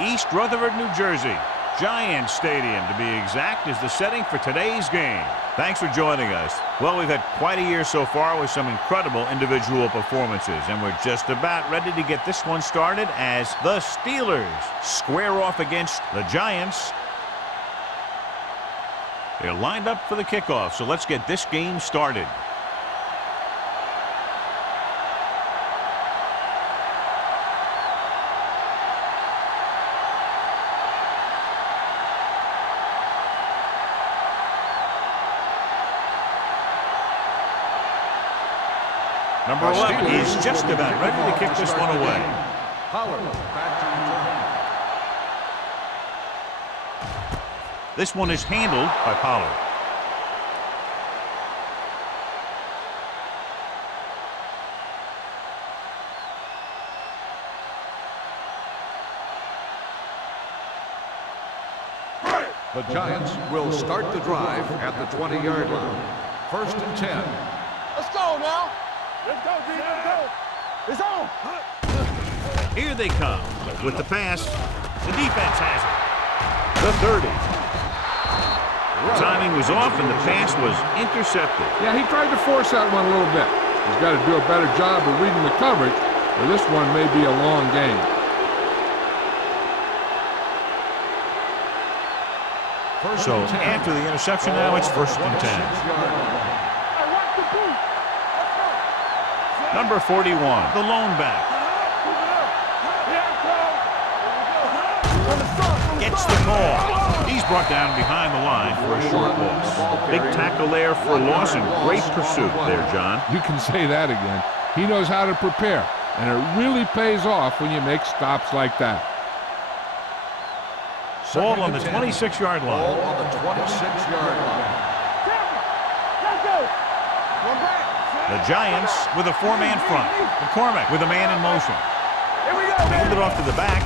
East Rutherford, New Jersey. Giants Stadium, to be exact, is the setting for today's game. Thanks for joining us. Well, we've had quite a year so far with some incredible individual performances, and we're just about ready to get this one started as the Steelers square off against the Giants. They're lined up for the kickoff, so let's get this game started. Number 11 is just about ready to kick this one away. This one is handled by Pollard. The Giants will start the drive at the 20-yard line. 1st and 10. Let's go now. Let's go, D. Let's go. It's on. Here they come. With the pass, the defense has it. The 30. The timing was off and the pass was intercepted. Yeah, he tried to force that one a little bit. He's got to do a better job of reading the coverage, or this one may be a long game. So after the interception now, it's 1st and 10. Number 41, the lone back. Gets the call. He's brought down behind the line for a short loss. Big tackle there for a loss and great pursuit there, John. You can say that again. He knows how to prepare, and it really pays off when you make stops like that. Ball on the 26-yard line. Ball on the 26-yard line. The Giants with a 4-man front. McCormick with a man in motion. Here we go, Hand it off to the back.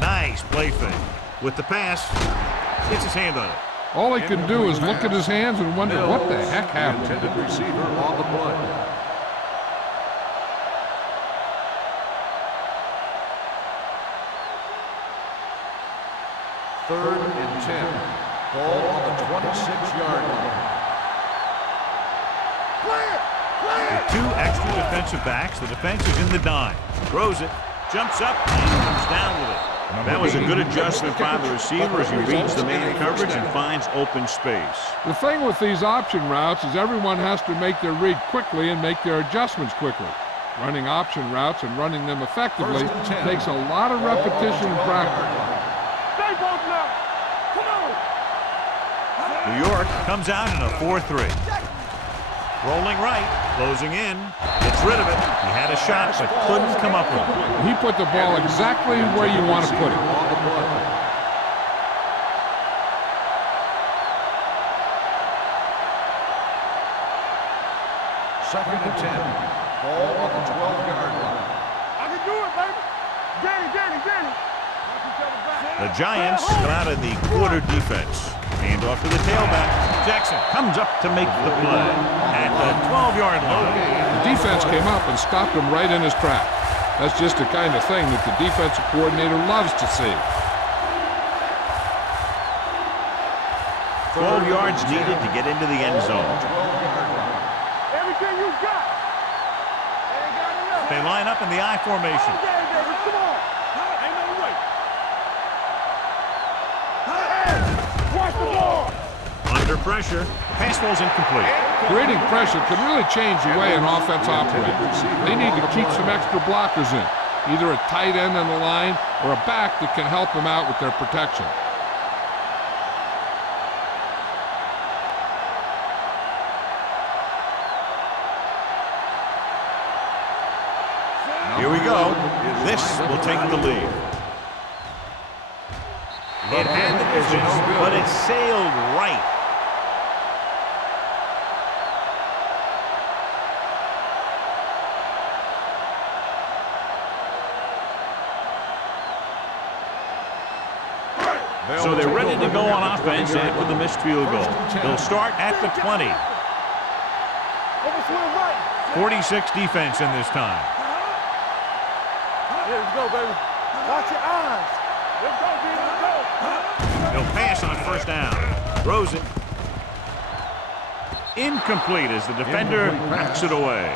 Nice play fake. With the pass, gets his hand on it. All he can do is look at his hands and wonder what the heck happened. Intended receiver on the play. Third and 10. Ball on the 26-yard line. With 2 extra defensive backs, the defense is in the dime. Throws it, jumps up, and comes down with it. That was a good adjustment by the receiver as he reads the man coverage and finds open space. The thing with these option routes is everyone has to make their read quickly and make their adjustments quickly. Running option routes and running them effectively takes a lot of repetition and practice. New York comes out in a 4-3. Rolling right, closing in, gets rid of it. He had a shot, but couldn't come up with it. He put the ball exactly where you want to put it. Second and 10. Ball on the 12-yard line. I can do it, baby. Get it. The Giants come out in the quarter defense. Hand off to the tailback. Jackson comes up to make the play at the 12-yard line. The defense came up and stopped him right in his track. That's just the kind of thing that the defensive coordinator loves to see. 12 yards needed to get into the end zone. Everything you got. They line up in the I formation. Come on. Ain't no way. Watch the ball. Under pressure, the pass falls incomplete. Creating pressure can really change the way an offense operates. They need to keep some extra blockers in, either a tight end on the line or a back that can help them out with their protection. Here we go. This will take the lead. It had the distance, but it sailed right. So they're ready to go on offense after the missed field goal. They'll start at the 20. 46 defense in this time. Here we go, baby. Watch your eyes. Let's go, D. Let's go. He'll pass on first down. Throws it. Incomplete as the defender knocks it away.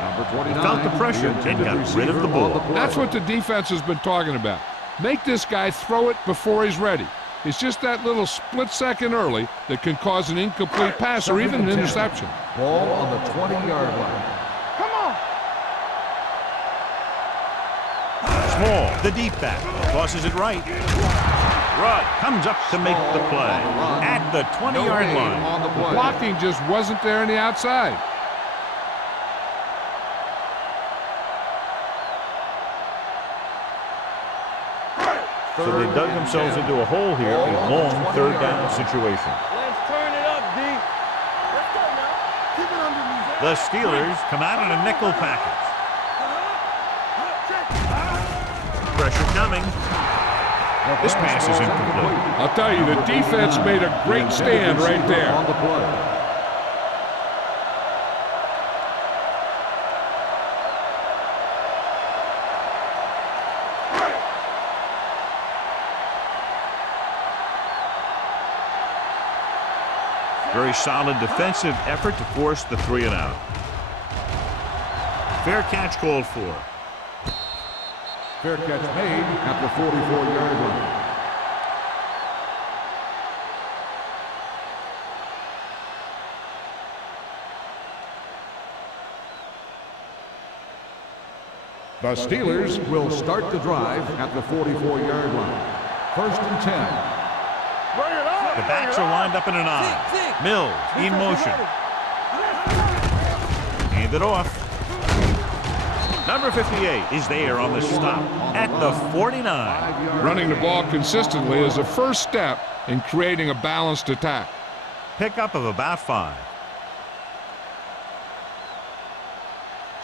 He felt the pressure and got rid of the ball. That's what the defense has been talking about. Make this guy throw it before he's ready. It's just that little split second early that can cause an incomplete pass or even an interception. Ball on the 20-yard line. Come on. Small, the deep back, tosses it right. Rudd comes up to make the play at the 20-yard line. On the The play. blocking just wasn't there on the outside. So they dug themselves into a hole here, a long third down situation. Let's turn it up, D. Let's go now. Keep it underneath. The Steelers come out in a nickel package. Pressure coming. This pass is incomplete. I'll tell you, the defense made a great stand right there. On the play. Very solid defensive effort to force the 3 and out. Fair catch called for. Fair catch made at the 44-yard line. The Steelers will start the drive at the 44-yard line. 1st and 10. Bring it up. The backs are lined up in an I. Mills in motion. Hand it off. Number 58 is there on the stop at the 49. Running the ball consistently is a first step in creating a balanced attack. Pickup of about 5.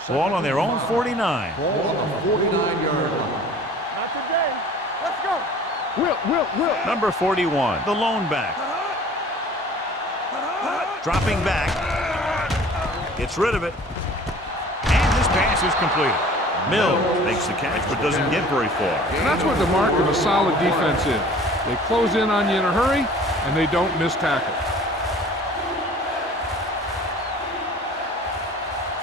Ball on their own 49. Ball on the 49-yard line. Not today. Let's go. Will. Number 41, the lone back. Dropping back. Gets rid of it. And this pass is completed. Mills makes the catch but doesn't get very far. And that's what the mark of a solid defense is. They close in on you in a hurry, and they don't miss tackle.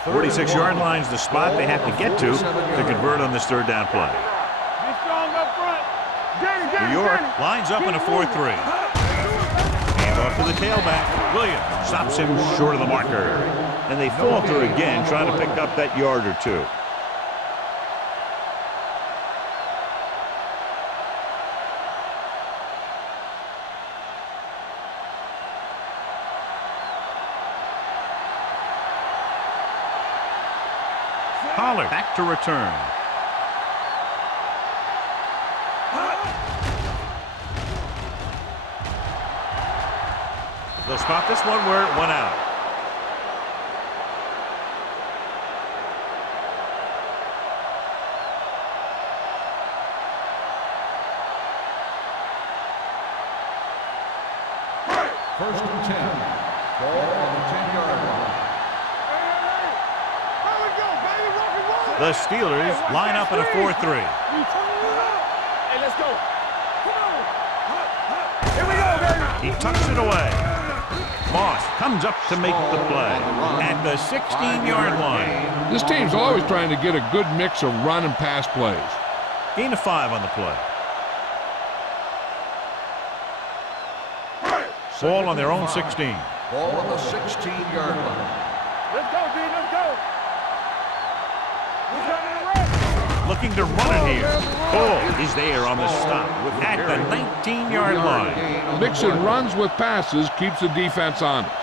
46-yard line's the spot they have to get to convert on this third down play. Be strong up front. New York lines up in a 4-3. Hand off to the tailback. Williams stops him short of the marker. And they falter again, trying to pick up that yard or two. Pollard back to return. They'll spot this one where it went out. First and 10. Ball on the 10-yard line. Here we go, baby. Rock and roll. The Steelers line up in a 4-3. Hey, let's go. Come on. Here we go, baby. He tucks it away. Moss comes up to make the play at the 16-yard line. This team's always trying to get a good mix of run and pass plays. Gain of 5 on the play. Ball on their own 16. Ball on the 16-yard line. Let's go, D. Let's go. We're running red. Looking to run it here. Cole is there on the stop at the 19-yard line. Mixing runs with passes keeps the defense honest.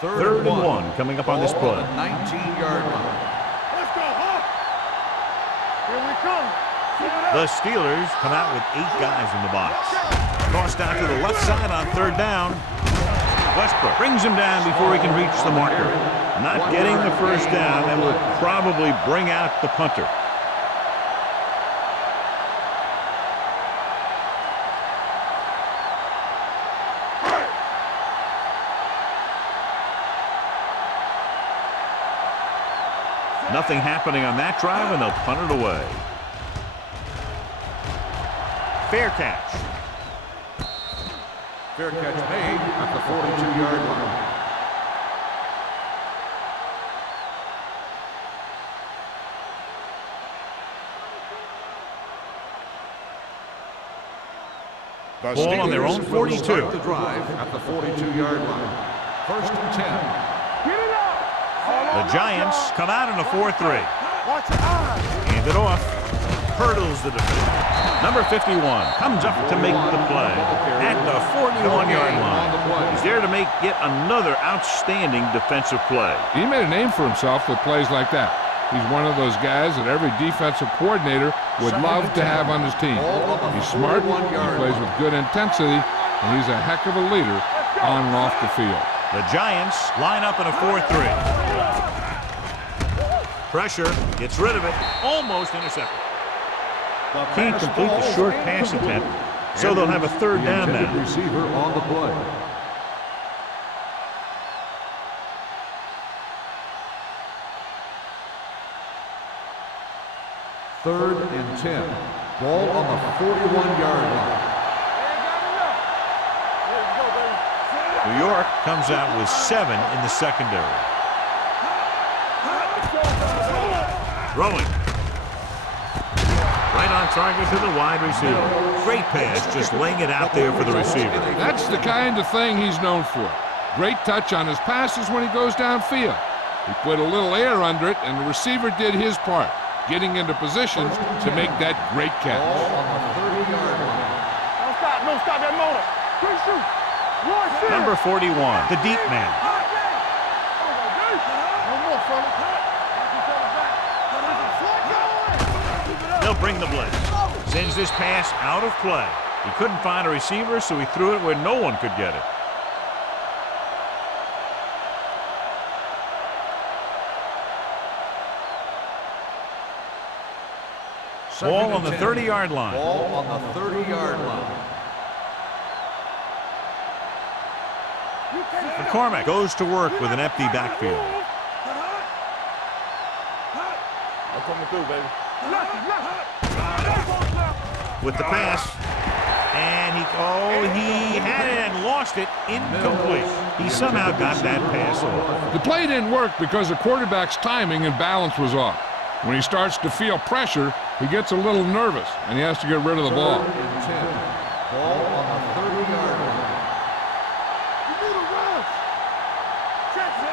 Third and 1 coming up on this Ball play. on the 19-yard line. Let's go, huh? Here we come. The Steelers come out with 8 guys in the box. Tossed down to the left side on third down. Westbrook brings him down before he can reach the marker. Not getting the first down, that will probably bring out the punter. Nothing happening on that drive, and they'll punt it away. Fair catch. Fair catch made at the 42-yard line. Ball on their own 42. The drive at the 42-yard line. First and 10. Get it up. The Giants come out in a 4-3. Watch your eyes. Hand it off. Hurdles the defender. Number 51 comes up to make the play at the 41-yard line. He's there to make yet another outstanding defensive play. He made a name for himself with plays like that. He's one of those guys that every defensive coordinator would love to have on his team. He's smart, he plays with good intensity, and he's a heck of a leader on and off the field. The Giants line up in a 4-3. Pressure, gets rid of it, almost intercepted. Can't complete the short pass attempt, so they'll have a third down now. Receiver on the play. Third and 10. Ball on the 41-yard line. New York comes out with 7 in the secondary. Throwing. Right on target to the wide receiver. Great pass, just laying it out there for the receiver. That's the kind of thing he's known for. Great touch on his passes when he goes downfield. He put a little air under it, and the receiver did his part, getting into position to make that great catch. Don't stop that motor. Quick shoot. Number 41, the deep man. They'll bring the blitz. Sends this pass out of play. He couldn't find a receiver, so he threw it where no one could get it. Ball on the 30-yard line. Ball on the 30-yard line. McCormick goes to work with an empty backfield. I'm coming through, baby. With the pass, and he had it and lost it, incomplete. He somehow got that pass off. The play didn't work because the quarterback's timing and balance was off. When he starts to feel pressure, he gets a little nervous, and he has to get rid of the ball. Third and 10. Ball on the 30-yard line.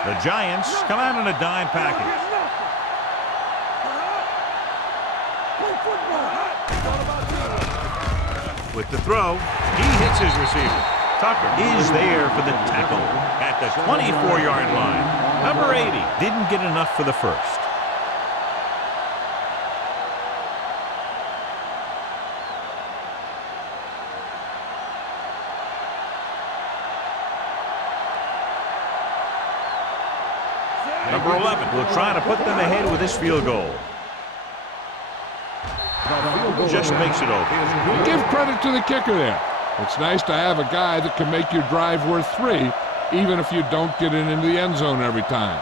The Giants come out in a dime package. With the throw, he hits his receiver. Tucker is there for the tackle at the 24-yard line. Number 80 didn't get enough for the first. Number 11 will try to put them ahead with this field goal. Just makes it over. Give credit to the kicker there. It's nice to have a guy that can make your drive worth 3, even if you don't get it into the end zone every time.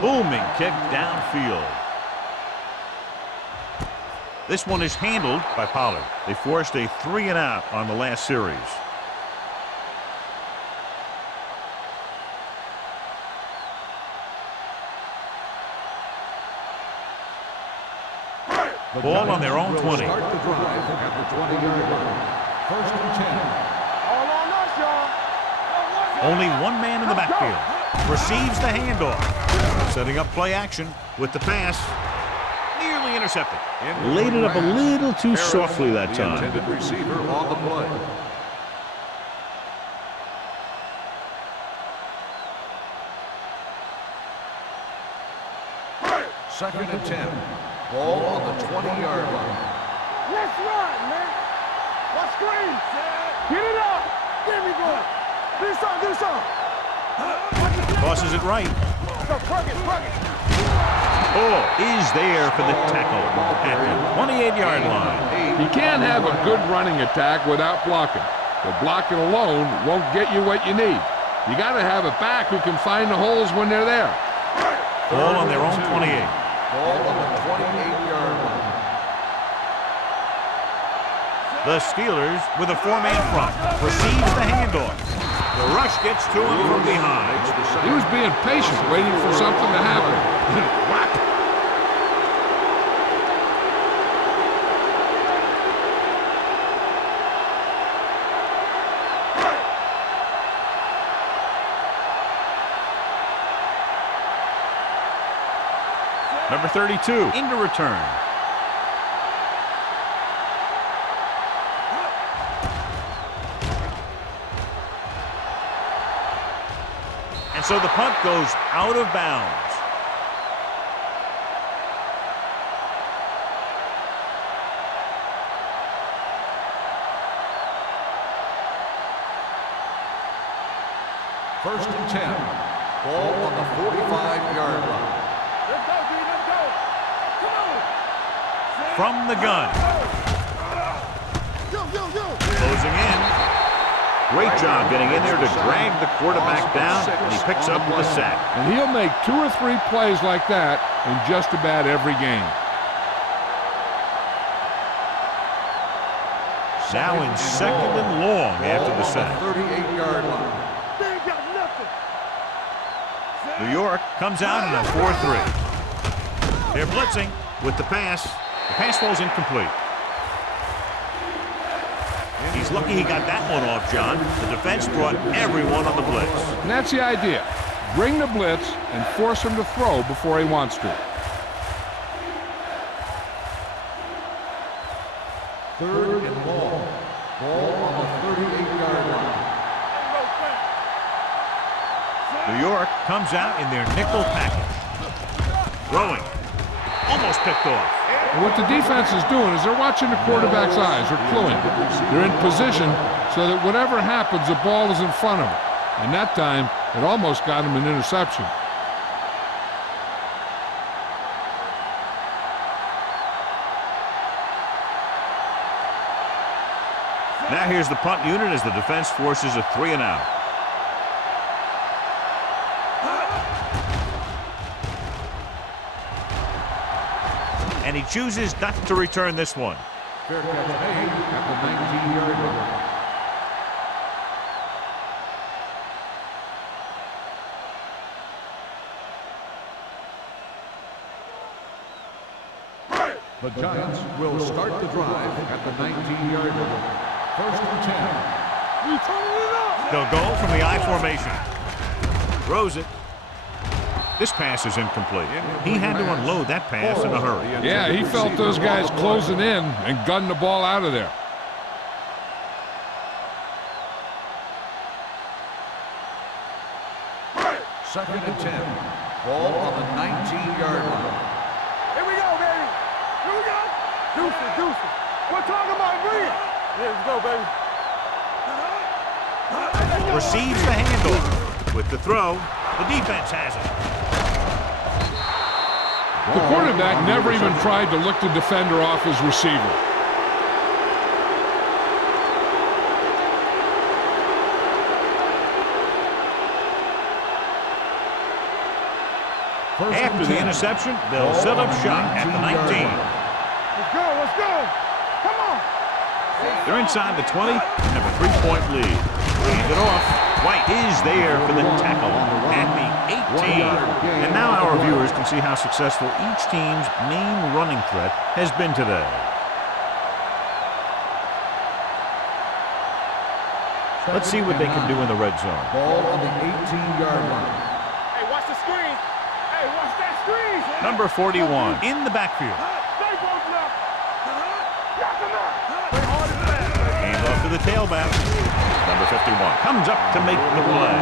Booming kick downfield. This one is handled by Pollard. They forced a 3-and-out on the last series. Ball on their own 20. Start the drive at the 20-yard line. First and 10. All on us, y'all. Only one man in the backfield. Receives the handoff. Setting up play action with the pass. Nearly intercepted. Laid it up a little too softly that time. The intended receiver on the play. Second and 10. Ball on the 20-yard line. Let's run, man. Let's screen. Get it up. Give me good. Do something. Tosses it right. Oh, is there for the tackle at the 28-yard line. You can't have a good running attack without blocking. But blocking alone won't get you what you need. You got to have a back who can find the holes when they're there. Ball on their own 28. Ball on the 28-yard line. The Steelers with a four-man front. Receives the handoff. The rush gets to him from behind. He was being patient, waiting for something to happen. Whap! Number 32 into return. And so the punt goes out of bounds. First and 10. Ball on the 45-yard line. Let's go, D. Let's go. Come on. From the gun. Closing in. Great job getting in there to drag the quarterback down, and he picks up with a sack. And he'll make 2 or 3 plays like that in just about every game. Now in second and long after the sack. 38-yard line. They ain't got nothing. New York comes out in a 4-3. They're blitzing with the pass. The pass falls incomplete. He's lucky he got that one off, John. The defense brought everyone on the blitz. And that's the idea. Bring the blitz and force him to throw before he wants to. Third and long. Ball on the 38-yard line. New York comes out in their nickel package. Throwing. Almost picked off. And what the defense is doing is they're watching the quarterback's eyes. They're cluing. They're in position so that whatever happens, the ball is in front of them. And that time, it almost got him an interception. Now here's the punt unit as the defense forces a 3-and-out. And he chooses not to return this one. Fair catch made at the 19-yard line. The Giants will start the drive at the 19-yard line. First and 10. We turning it up. They'll go from the I formation. Throws it. This pass is incomplete. He had to unload that pass in a hurry. Yeah, he felt those guys closing in and gunned the ball out of there. Second and 10. Ball on the 19-yard line. Here we go, baby. Here we go. Deuce it. We're talking about Bree. Yeah, let's go, baby. Receives the handoff. With the throw, the defense has it. The quarterback never even tried to lick the defender off his receiver. After the interception, they'll set up shop at the 19. Let's go. Come on. They're inside the 20 and have a 3-point lead. Hand it off. White is there for the tackle at the 18. And now our viewers can see how successful each team's main running threat has been today. Let's see what they can do in the red zone. Ball on the 18-yard line. Hey, watch the screen. Hey, watch that screen. Number 41 in the backfield. Stay both up. Knock him out. Play hard and fast. Hand off to the tailback. Number 51 comes up to make the play.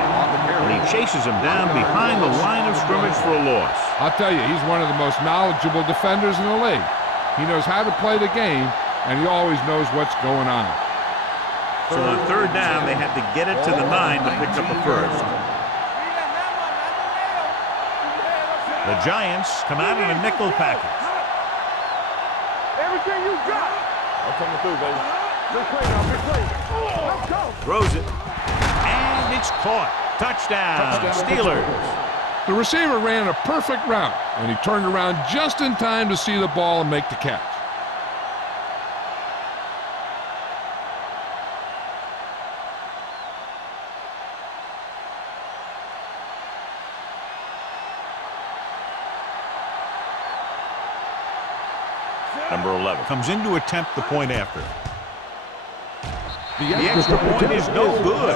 And he chases him down behind the line of scrimmage for a loss. I'll tell you, he's one of the most knowledgeable defenders in the league. He knows how to play the game, and he always knows what's going on. So on third down, they had to get it to the 9 to pick up a first. The Giants come out in a nickel package. Everything you got. I'm coming through, baby. Big play now, big play. Let's go. Throws it. And it's caught. Touchdown, Steelers. The receiver ran a perfect route, and he turned around just in time to see the ball and make the catch. Number 11 comes in to attempt the point after. The extra point is no good.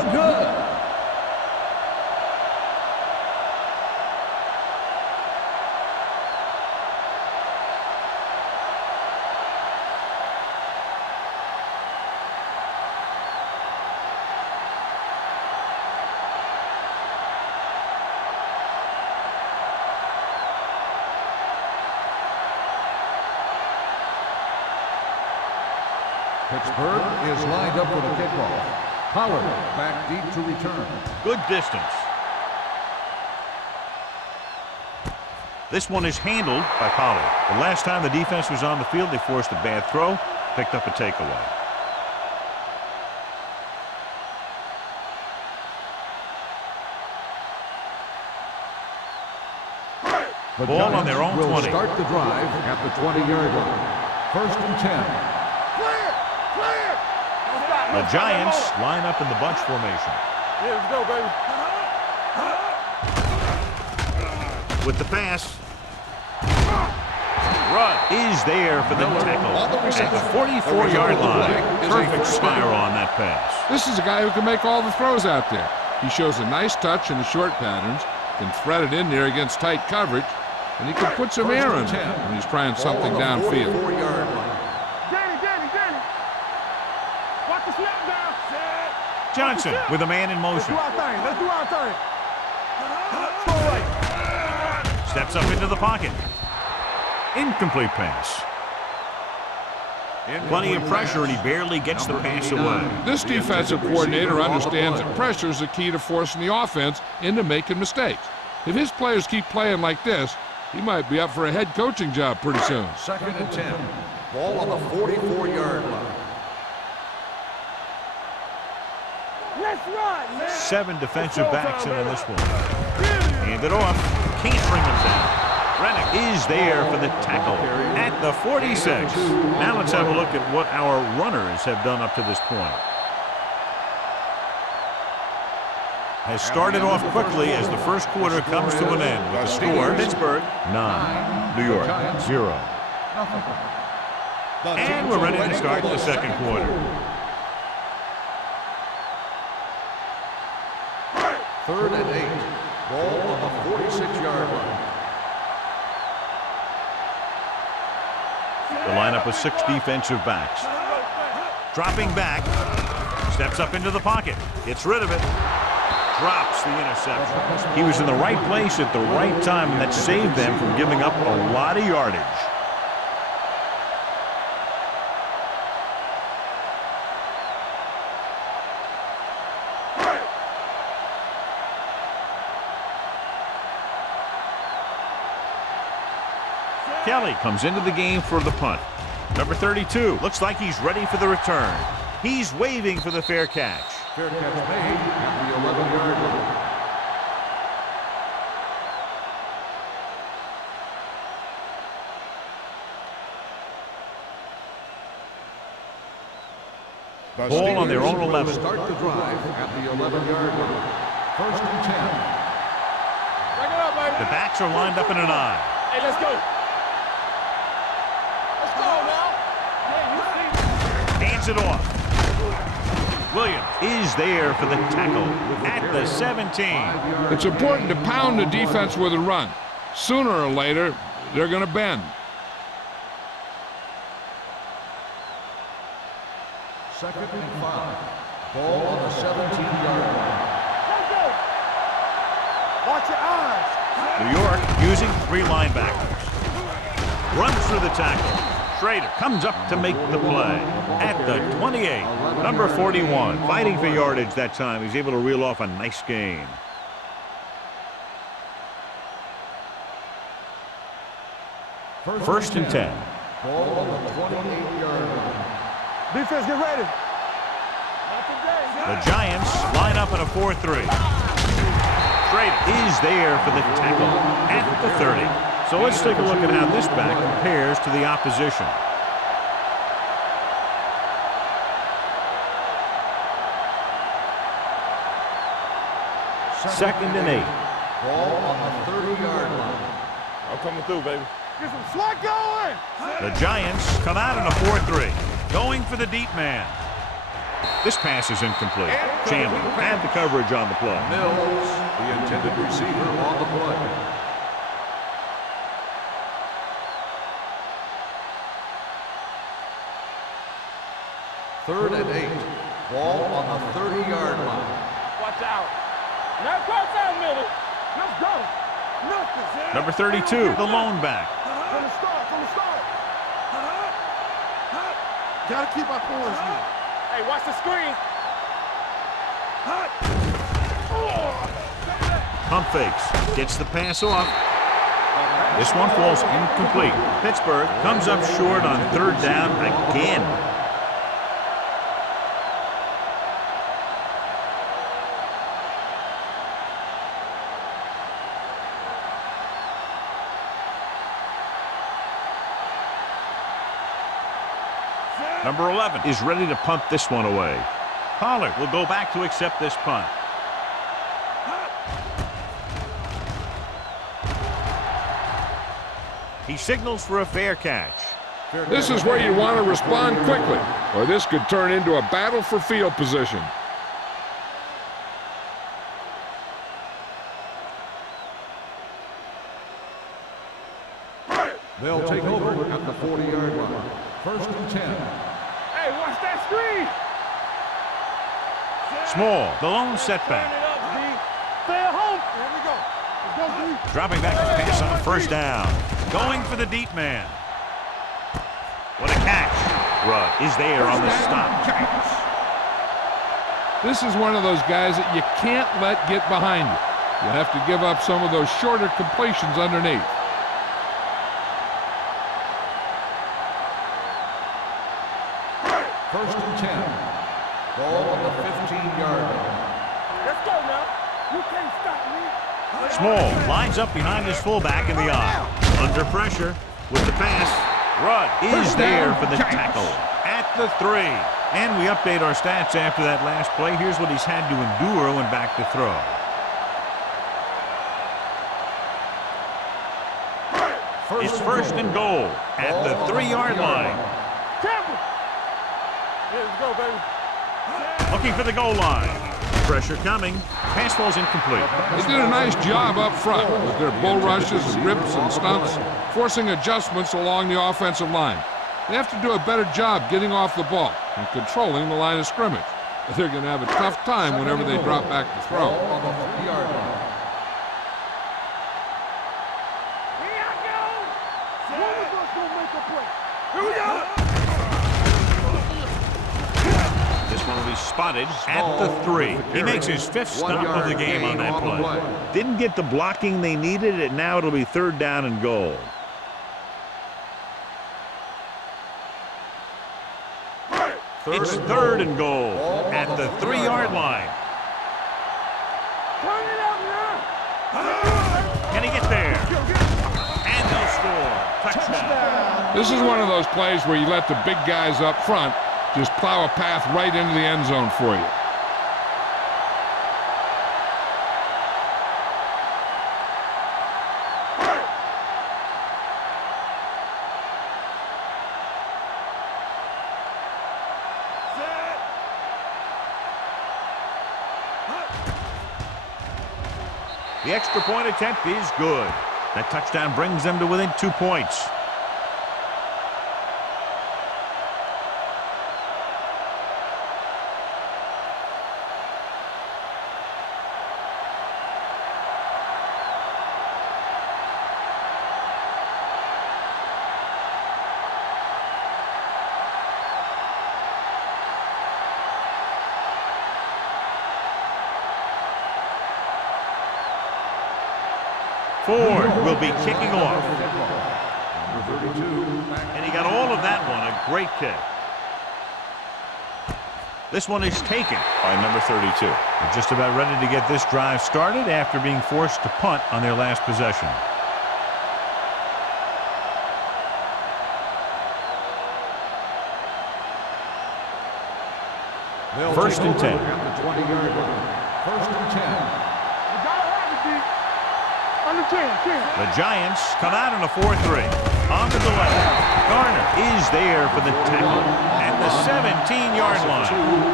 Pittsburgh is lined up for the kickoff. Pollard back deep to return. Good distance. This one is handled by Pollard. The last time the defense was on the field, they forced a bad throw, picked up a takeaway. The Ball Giants on their own will 20. Start the drive at the 20-yard line. First and 10. The Giants line up in the bunch formation. Yeah, let's go, baby. With the pass. Run is there for the tackle at the 44-yard line. Perfect spiral on that pass. This is a guy who can make all the throws out there. He shows a nice touch in the short patterns, can thread it in there against tight coverage, and he can put some air in it when he's trying something downfield. Watch the snap down. Johnson with a man in motion. Let's do our thing. Steps up into the pocket. Incomplete pass. Plenty of pressure, and he barely gets the pass away. This defensive coordinator understands that pressure is the key to forcing the offense into making mistakes. If his players keep playing like this, he might be up for a head coaching job pretty soon. Second and 10. Ball on the 44-yard line. Let's run, man. 7 defensive backs in on this one. Hand it off. Can't bring him down. Rennick is there for the tackle at the 46. Now let's have a look at what our runners have done up to this point. Has started off quickly as the first quarter comes to an end with the score Pittsburgh 9, New York 0. And we're ready to start the second quarter. Third and 8. Ball on the 46-yard line. The lineup of 6 defensive backs. Dropping back. Steps up into the pocket. Gets rid of it. Drops the interception. He was in the right place at the right time, and that saved them from giving up a lot of yardage. Kelly comes into the game for the punt. Number 32 looks like he's ready for the return. He's waving for the fair catch. Fair catch made at the 11-yard line. Ball on their own 11. Start the drive at the 11-yard line. First and 10. Bring it up, baby. The backs are lined up in an eye. Hey, let's go. Let's go now. Yeah, you see. Hands it off. Williams is there for the tackle at the 17. It's important to pound the defense with a run. Sooner or later, they're going to bend. Second and 5. Ball on the 17-yard line. Watch your eyes. New York using 3 linebackers. Runs through the tackle. Schrader comes up to make the play at the 28. Number 41, fighting for yardage that time. He's able to reel off a nice gain. First and 10. Ball on the 28-yard line. Defense, get ready. The Giants line up in a 4-3. Trade is there for the tackle at the 30. So let's take a look at how this back compares to the opposition. Second and 8. Ball on the 30-yard line. I'm coming through, baby. Get some slack going. The Giants come out in a 4-3, going for the deep man. This pass is incomplete. Chandler had the coverage on the play. Mills, the intended receiver on the play. Third and 8. Ball on the 30-yard line. Watch out. Now cross out middle. Let's go. Nothing. Number 32, the lone back. From the start, from the start. Gotta keep our corners in. Hey, watch the screen. Pump fakes, gets the pass off. This one falls incomplete. Pittsburgh comes up short on third down again. Number 11 is ready to punt this one away. Pollard will go back to accept this punt. He signals for a fair catch. This is where you want to respond quickly, or this could turn into a battle for field position. They'll take over at the 40-yard line. First and 10. Hey, watch that screen. Small, the lone setback. Stay at home. Here we go. Let's go, D. Dropping back to pass on the first down. Going for the deep man. What a catch. Rudd is there on the stop. This is one of those guys that you can't let get behind you. You have to give up some of those shorter completions underneath. First and 10. Ball on the 15-yard line. Let's go now. You can't stop me. Small lines up behind his fullback in the aisle. Under pressure with the pass. Rudd is there for the tackle at the 3. And we update our stats after that last play. Here's what he's had to endure when back to throw. It's first and goal at the 3-yard line. Campbell. Let's go, baby. Looking for the goal line. Pressure coming. Pass falls incomplete. They did a nice job up front with their bull rushes and rips and stunts, forcing adjustments along the offensive line. They have to do a better job getting off the ball and controlling the line of scrimmage. They're going to have a tough time whenever they drop back to throw. On the 3-yard line. Here I go. One of us gonna make a play. Here we go. This one will be spotted at the 3. He makes his 5th stop of the game on that play. Didn't get the blocking they needed, and now it'll be third down and goal. It's third and goal at the 3-yard line. Turn it up now. Can he get there? And they'll score. Touchdown. This is one of those plays where you let the big guys up front just plow a path right into the end zone for you. The extra point attempt is good. That touchdown brings them to within 2 points. Ford will be kicking off. Number 32. And he got all of that one. A great kick. This one is taken by number 32. They're just about ready to get this drive started after being forced to punt on their last possession. First and 10. At the 20-yard line. First and 10. You gotta have it, D. Under 10. The Giants come out in a 4-3. On the delay, Garner is there for the tackle at the 17-yard line.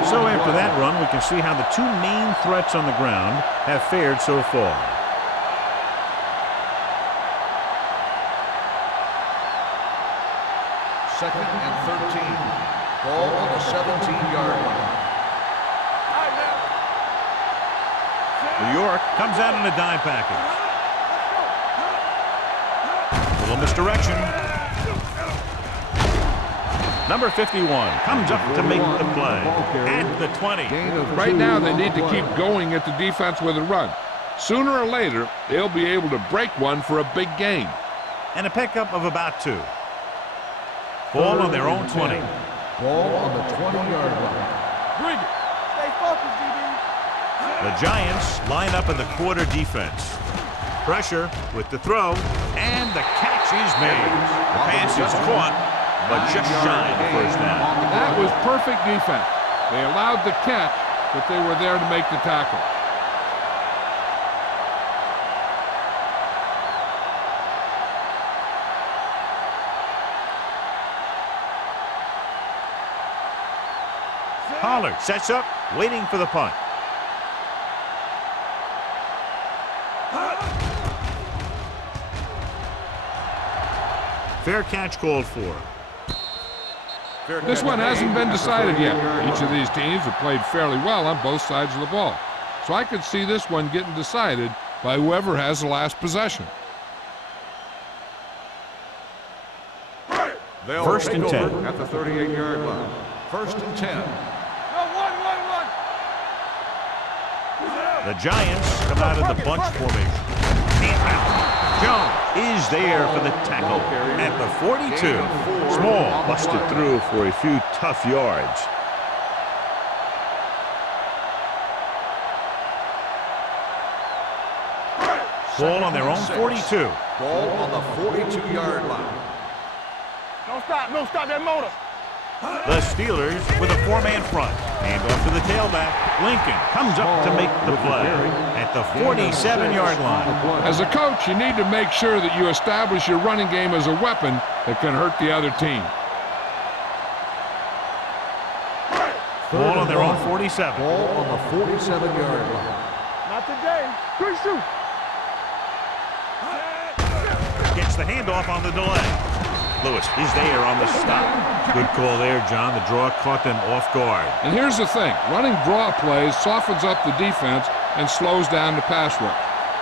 So after that run, we can see how the two main threats on the ground have fared so far. Second and 13. Ball on the 17-yard line. New York comes out in a dime package. A little misdirection. Number 51 comes up to make the play at the 20. Right now, they need to keep going at the defense with a run. Sooner or later, they'll be able to break one for a big gain. And a pickup of about 2. Ball on their own 20. Ball on the 20-yard line. Bring it. Stay focused, DB. The Giants line up in the quarter defense. Pressure with the throw, and the catch is made. The pass is caught, but just shy of the first down. That was perfect defense. They allowed the catch, but they were there to make the tackle. Pollard sets up, waiting for the punt. Fair catch called for. This one hasn't been decided yet. Each of these teams have played fairly well on both sides of the ball. So I could see this one getting decided by whoever has the last possession. First and 10. At the 38-yard line. First and 10. No, one. The Giants come out in the bunch formation. Jones is there for the tackle at the 42. Small busted through for a few tough yards. Ball on their own 42. Ball on the 42-yard line. Don't stop that motor. The Steelers with a 4-man front. Hand off to the tailback. Lincoln comes up to make the play at the 47-yard line. As a coach, you need to make sure that you establish your running game as a weapon that can hurt the other team. Ball on their own 47. Ball on the 47-yard line. Not today. Good shoot. Gets the handoff on the delay. Lewis is there on the stop. Good call there, John. The draw caught them off guard. And here's the thing. Running draw plays softens up the defense and slows down the pass rush.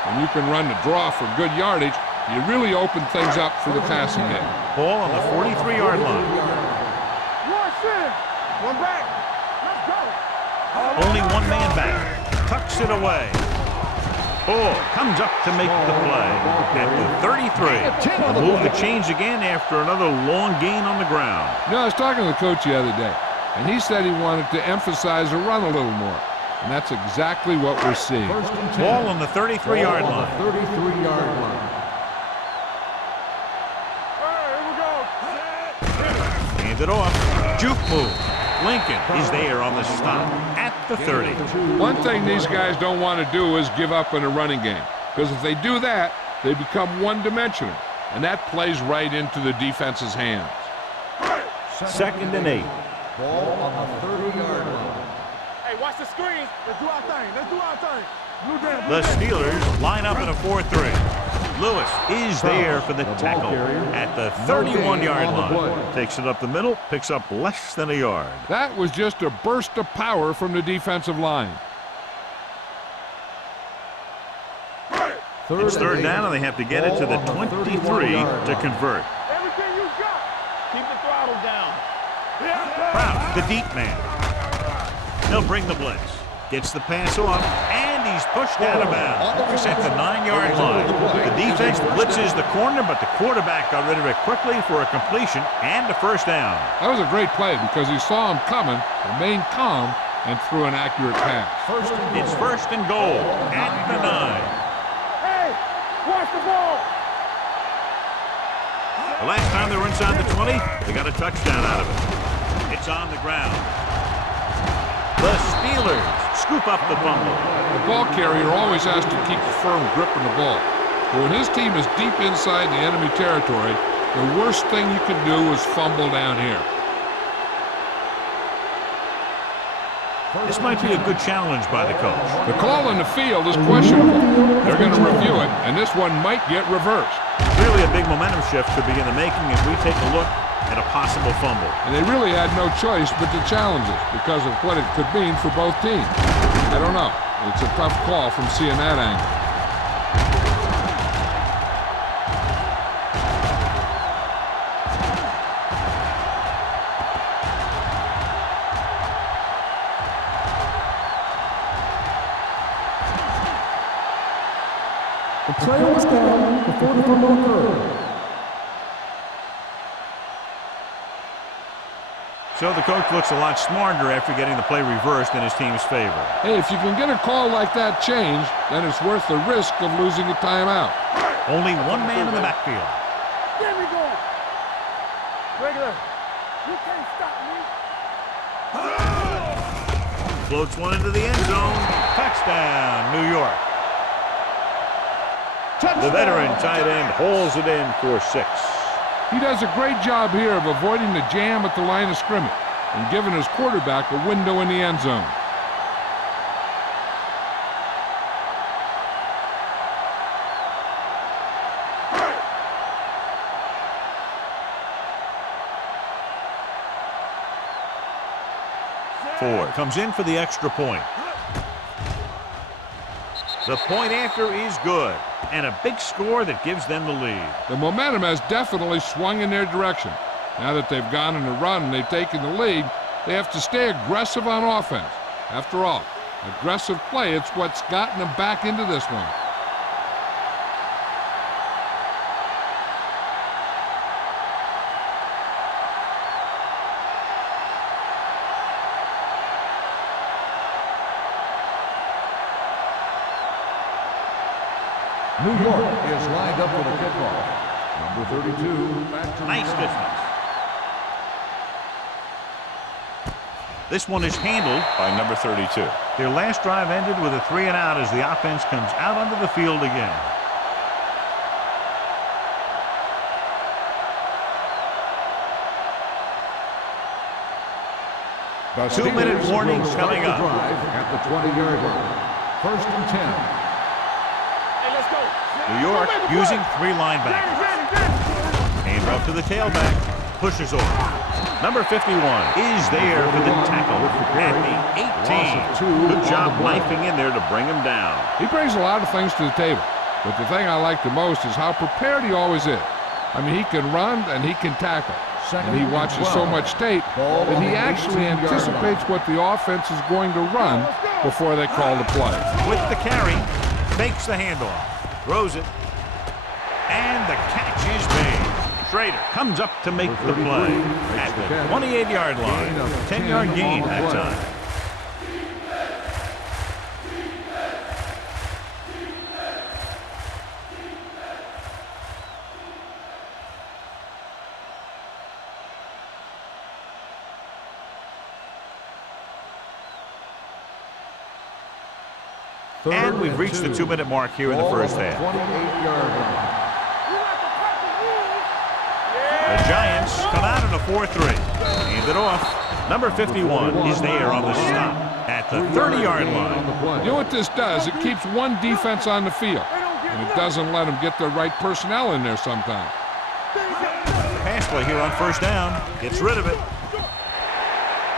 When you can run the draw for good yardage, you really open things up for the passing game. Ball on the 43-yard line. One center. One back. Let's go. Only one man back. Tucks it away. Ball comes up to make the play at the 33. The move to change again after another long gain on the ground. You know, I was talking to the coach the other day, and he said he wanted to emphasize the run a little more. And that's exactly what we're seeing. Ball on the 33-yard line. 33-yard line. Hand it off. Juke move. Lincoln is there on the stop at the 30. One thing these guys don't want to do is give up in a running game. Because if they do that, they become one-dimensional. And that plays right into the defense's hands. Second and 8. Ball on the 30-yard line. Hey, watch the screen. Let's do our thing. The Steelers line up in a 4-3. Lewis is there for the tackle at the 31-yard line. Takes it up the middle, picks up less than a yard. That was just a burst of power from the defensive line. It's third down, and they have to get it to the 23 to convert. Everything you got. Keep the throttle down. Proud, the deep man. He'll bring the blitz. Gets the pass off, and He's pushed out of bounds at the 9-yard line. The defense blitzes the corner, but the quarterback got rid of it quickly for a completion and a first down. That was a great play because he saw him coming, remained calm, and threw an accurate pass. It's first and goal at the 9. Hey, watch the ball. The last time they were inside the 20, they got a touchdown out of it. It's on the ground. The Steelers scoop up the fumble. The ball carrier always has to keep a firm grip on the ball. But when his team is deep inside the enemy territory, the worst thing you can do is fumble down here. This might be a good challenge by the coach. The call on the field is questionable. They're going to review it, and this one might get reversed. Really a big momentum shift could be in the making if we take a look at a possible fumble. And they really had no choice but to challenge it because of what it could mean for both teams. I don't know. It's a tough call from seeing that angle. The player was down before the fumble occurred. So the coach looks a lot smarter after getting the play reversed in his team's favor. Hey, if you can get a call like that changed, then it's worth the risk of losing a timeout. Only one man in the backfield. There we go. Regular, you can't stop me. Floats one into the end zone. Touchdown, New York. The veteran tight end holds it in for 6. He does a great job here of avoiding the jam at the line of scrimmage and giving his quarterback a window in the end zone. Ford comes in for the extra point. The point after is good, and a big score that gives them the lead. The momentum has definitely swung in their direction. Now that they've gone on a run and they've taken the lead, they have to stay aggressive on offense. After all, aggressive play, it's what's gotten them back into this one. New York is lined up for the kickoff. Number 32, back to Nice distance. This one is handled by number 32. Their last drive ended with a 3-and-out as the offense comes out onto the field again. The 2-minute Steelers warning will start coming the up. drive at the 20-yard line. First and 10. Hey, let's go. New York Go make a using play. 3 linebackers. Ready. Hand off to the tailback. Pushes over. Number 51 is there for the tackle at the 18. Good job knifing in there to bring him down. He brings a lot of things to the table, but the thing I like the most is how prepared he always is. I mean, he can run and he can tackle. And he watches so much tape that he actually anticipates what the offense is going to run before they call the play. With the carry, fakes the handoff, throws it, and the catch is made. Schrader comes up to make the play at the 28-yard line. 10-yard gain that time. And we've reached the 2-minute mark here in the first half. 28-yard line. The Giants come out in a 4-3. Hand it off. Number 51 is there on the stop at the 30-yard line. You know what this does? It keeps one defense on the field, and it doesn't let them get the right personnel in there sometimes. Pass play here on first down. Gets rid of it.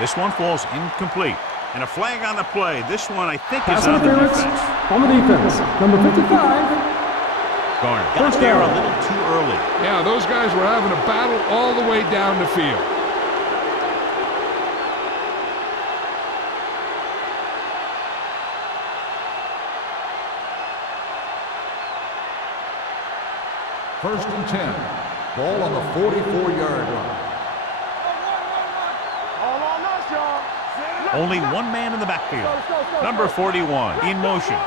This one falls incomplete. And a flag on the play. This one, I think, is on the defense. On the defense, number 55. Garner got there a little too early. Yeah, those guys were having a battle all the way down the field. First and 10. Ball on the 44-yard line. All on us, y'all. Only one man in the backfield. Number 41 in motion.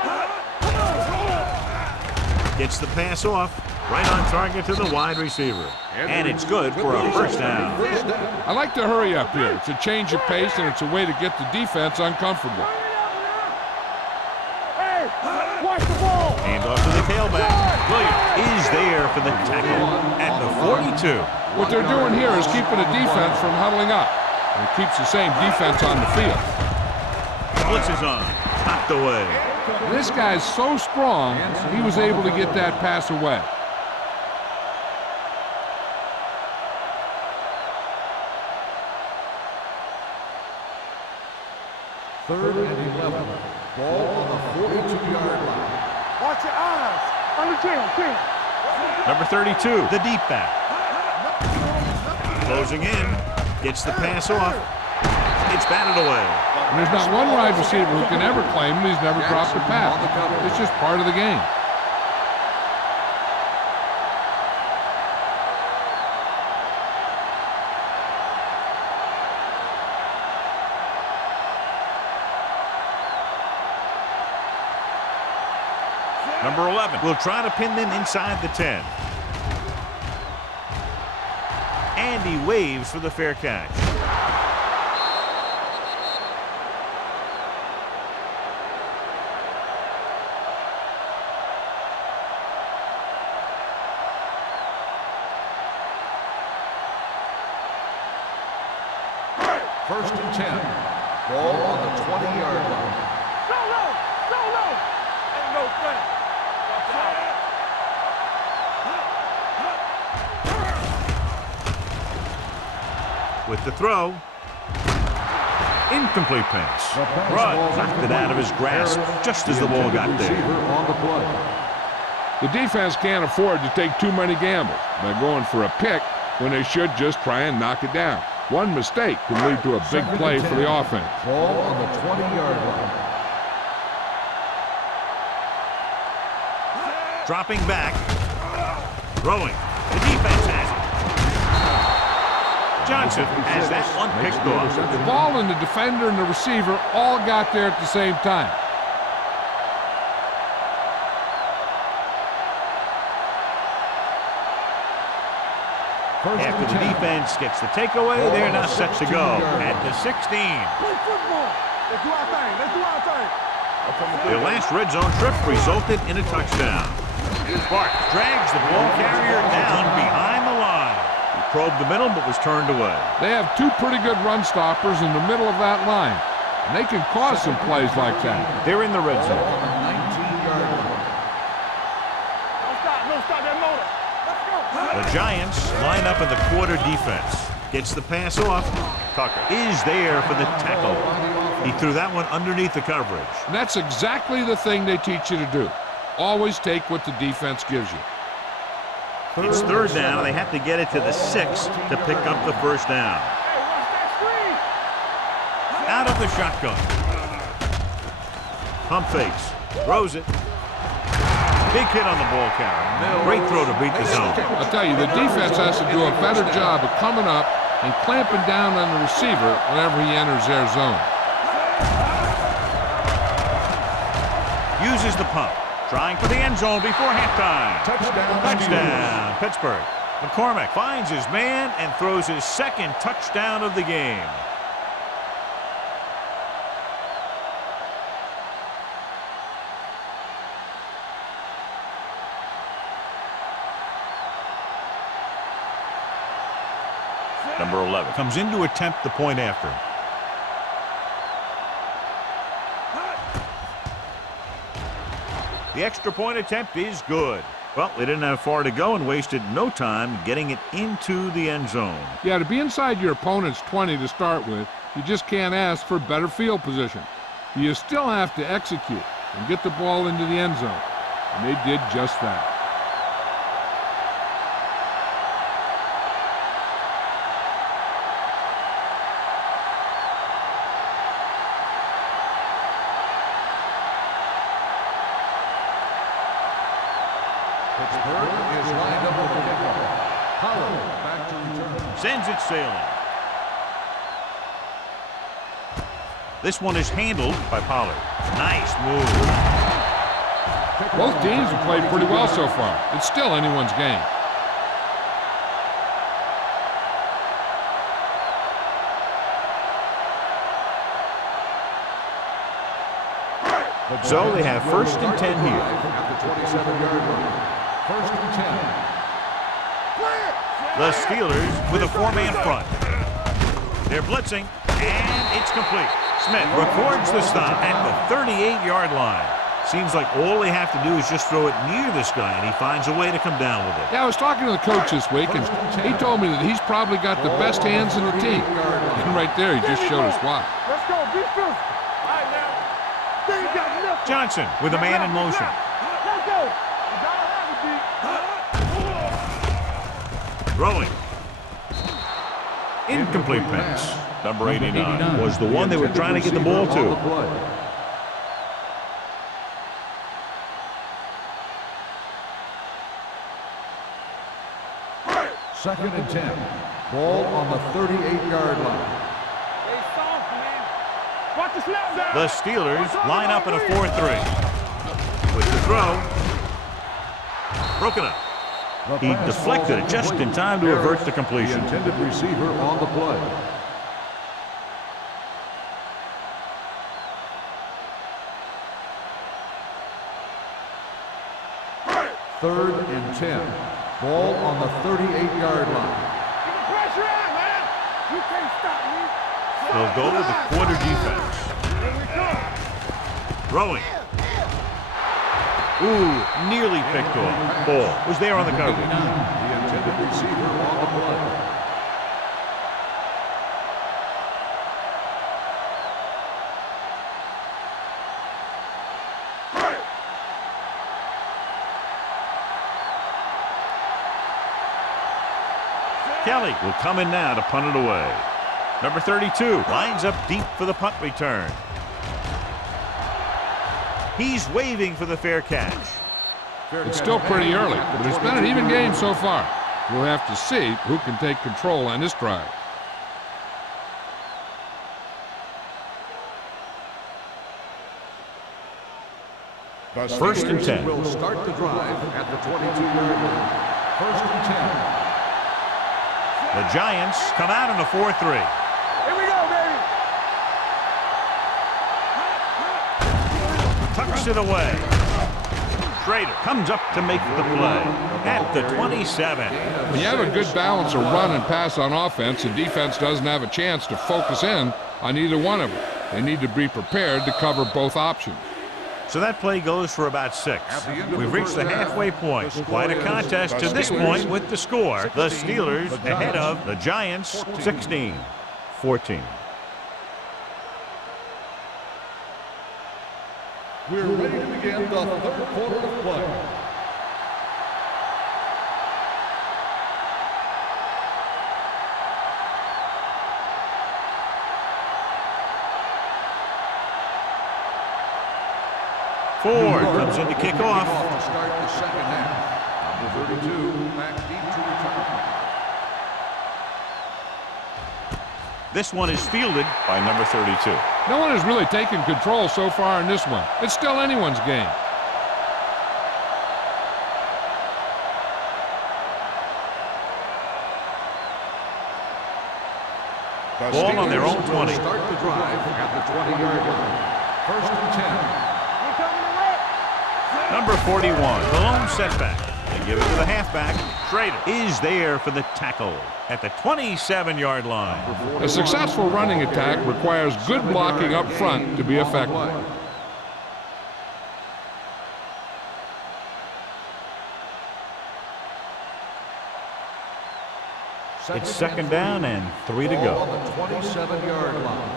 Gets the pass off. Right on target to the wide receiver. And it's good for a first down. I like to hurry up here. It's a change of pace, and it's a way to get the defense uncomfortable. Hey, watch the ball. Hand off to the tailback. Williams is there for the tackle at the 42. What they're doing here is keeping the defense from huddling up. And it keeps the same defense on the field. Blitz is on. Knocked away. This guy's so strong, he was able to get that pass away. Third and 11. Ball on the 42-yard line. Watch your eyes. On the chin. Number 32, the deep back. Closing in. Gets the pass off. It's batted away. And there's not one wide receiver who can ever claim he's never dropped a pass. It's just part of the game. Number 11 will try to pin them inside the 10. And he waves for the fair catch. First and 10. Ball on the 20-yard line. Solo. Ain't no thing. With the throw. Incomplete pass. Rudd knocked it out of his grasp just as the ball got there. On the play. The defense can't afford to take too many gambles by going for a pick when they should just try and knock it down. One mistake can lead to a big play for the offense. Ball on the 20-yard line. Dropping back. Throwing. The defense has it. Johnson has that one picked off. The ball and the defender and the receiver all got there at the same time. After the defense gets the takeaway, they're now set to go at the 16. Play football. Let's do our thing. Their last red zone trip resulted in a touchdown. Sparks drags the ball carrier down behind the line. He probed the middle but was turned away. They have two pretty good run stoppers in the middle of that line, and they can cause some plays like that. They're in the red Ball zone. on the 19-yard line. No stop that motor. Let's go. The Giants line up in the quarter defense. Gets the pass off. Tucker is there for the tackle. He threw that one underneath the coverage. And that's exactly the thing they teach you to do. Always take what the defense gives you. It's third down, and they have to get it to the 6 to pick up the first down. Hey, watch that screen. Out of the shotgun. Pump fakes. Throws it. Big hit on the ball carrier. Great throw to beat the zone. I'll tell you, the defense has to do a better job of coming up and clamping down on the receiver whenever he enters their zone. Uses the pump. Trying for the end zone before halftime. Touchdown, Pittsburgh. McCormick finds his man and throws his second touchdown of the game. Number 11 comes in to attempt the point after. The extra point attempt is good. Well, they didn't have far to go and wasted no time getting it into the end zone. Yeah, to be inside your opponent's 20 to start with, you just can't ask for better field position. You still have to execute and get the ball into the end zone. And they did just that. Pittsburgh is lined up for the kickoff. Pollard back to return. Sends it sailing. This one is handled by Pollard. Nice move. Both teams have played pretty well so far. It's still anyone's game. So they have 1st and 10 here. At the 27-yard line. 1st and 10. The Steelers with a 4-man front. They're blitzing, and it's complete. Smith records the stop at the 38-yard line. Seems like all they have to do is just throw it near this guy, and he finds a way to come down with it. Yeah, I was talking to the coach this week, and he told me that he's probably got the best hands in the team. And right there, he just showed us why. Let's go. Be physical. All right, now. They ain't got nothing. Johnson with a man in motion. Let's go. You gotta have it, B. Throwing. Incomplete pass. Number 89 was the one they were trying to get the ball to. Second and 10. Ball on the 38-yard line. Hey, soft, man. Watch the snap down. The Steelers line up in a 4-3. With the throw. Broken up. He deflected it just in time to avert the completion. The intended receiver on the play. Third and 10. Ball on the 38-yard line. Keep the pressure out, man. You can't stop me. They'll go with the quarter defense. Here we come. Throwing. Ooh, nearly picked off. Ball was there on the coverage. The intended receiver on the play. Kelly will come in now to punt it away. Number 32 lines up deep for the punt return. He's waving for the fair catch. It's still pretty early, but it's been an even game so far. We'll have to see who can take control on this drive. The 1st and 10. will start the drive at the 22-yard line. 1st and 10. The Giants come out in a 4-3. Here we go, baby. Tucks it away. Schrader comes up to make the play at the 27. When you have a good balance of run and pass on offense, the defense doesn't have a chance to focus in on either one of them. They need to be prepared to cover both options. So that play goes for about 6. We've reached the halfway point. Quite a contest to this point with the score. The Steelers ahead of the Giants 16-14. We're ready to begin the third quarter of play. Ford comes in to kick off. To start the second half. Number 32 back deep to return. This one is fielded by number 32. No one has really taken control so far in this one. It's still anyone's game. Ball on their own 20. Start the drive at the 20-yard line. 1st and 10. Number 41, the lone setback. They give it to the halfback. Schrader is there for the tackle at the 27-yard line. A successful running attack requires good blocking up front to be effective. It's second down and 3 to go. On the 27-yard line.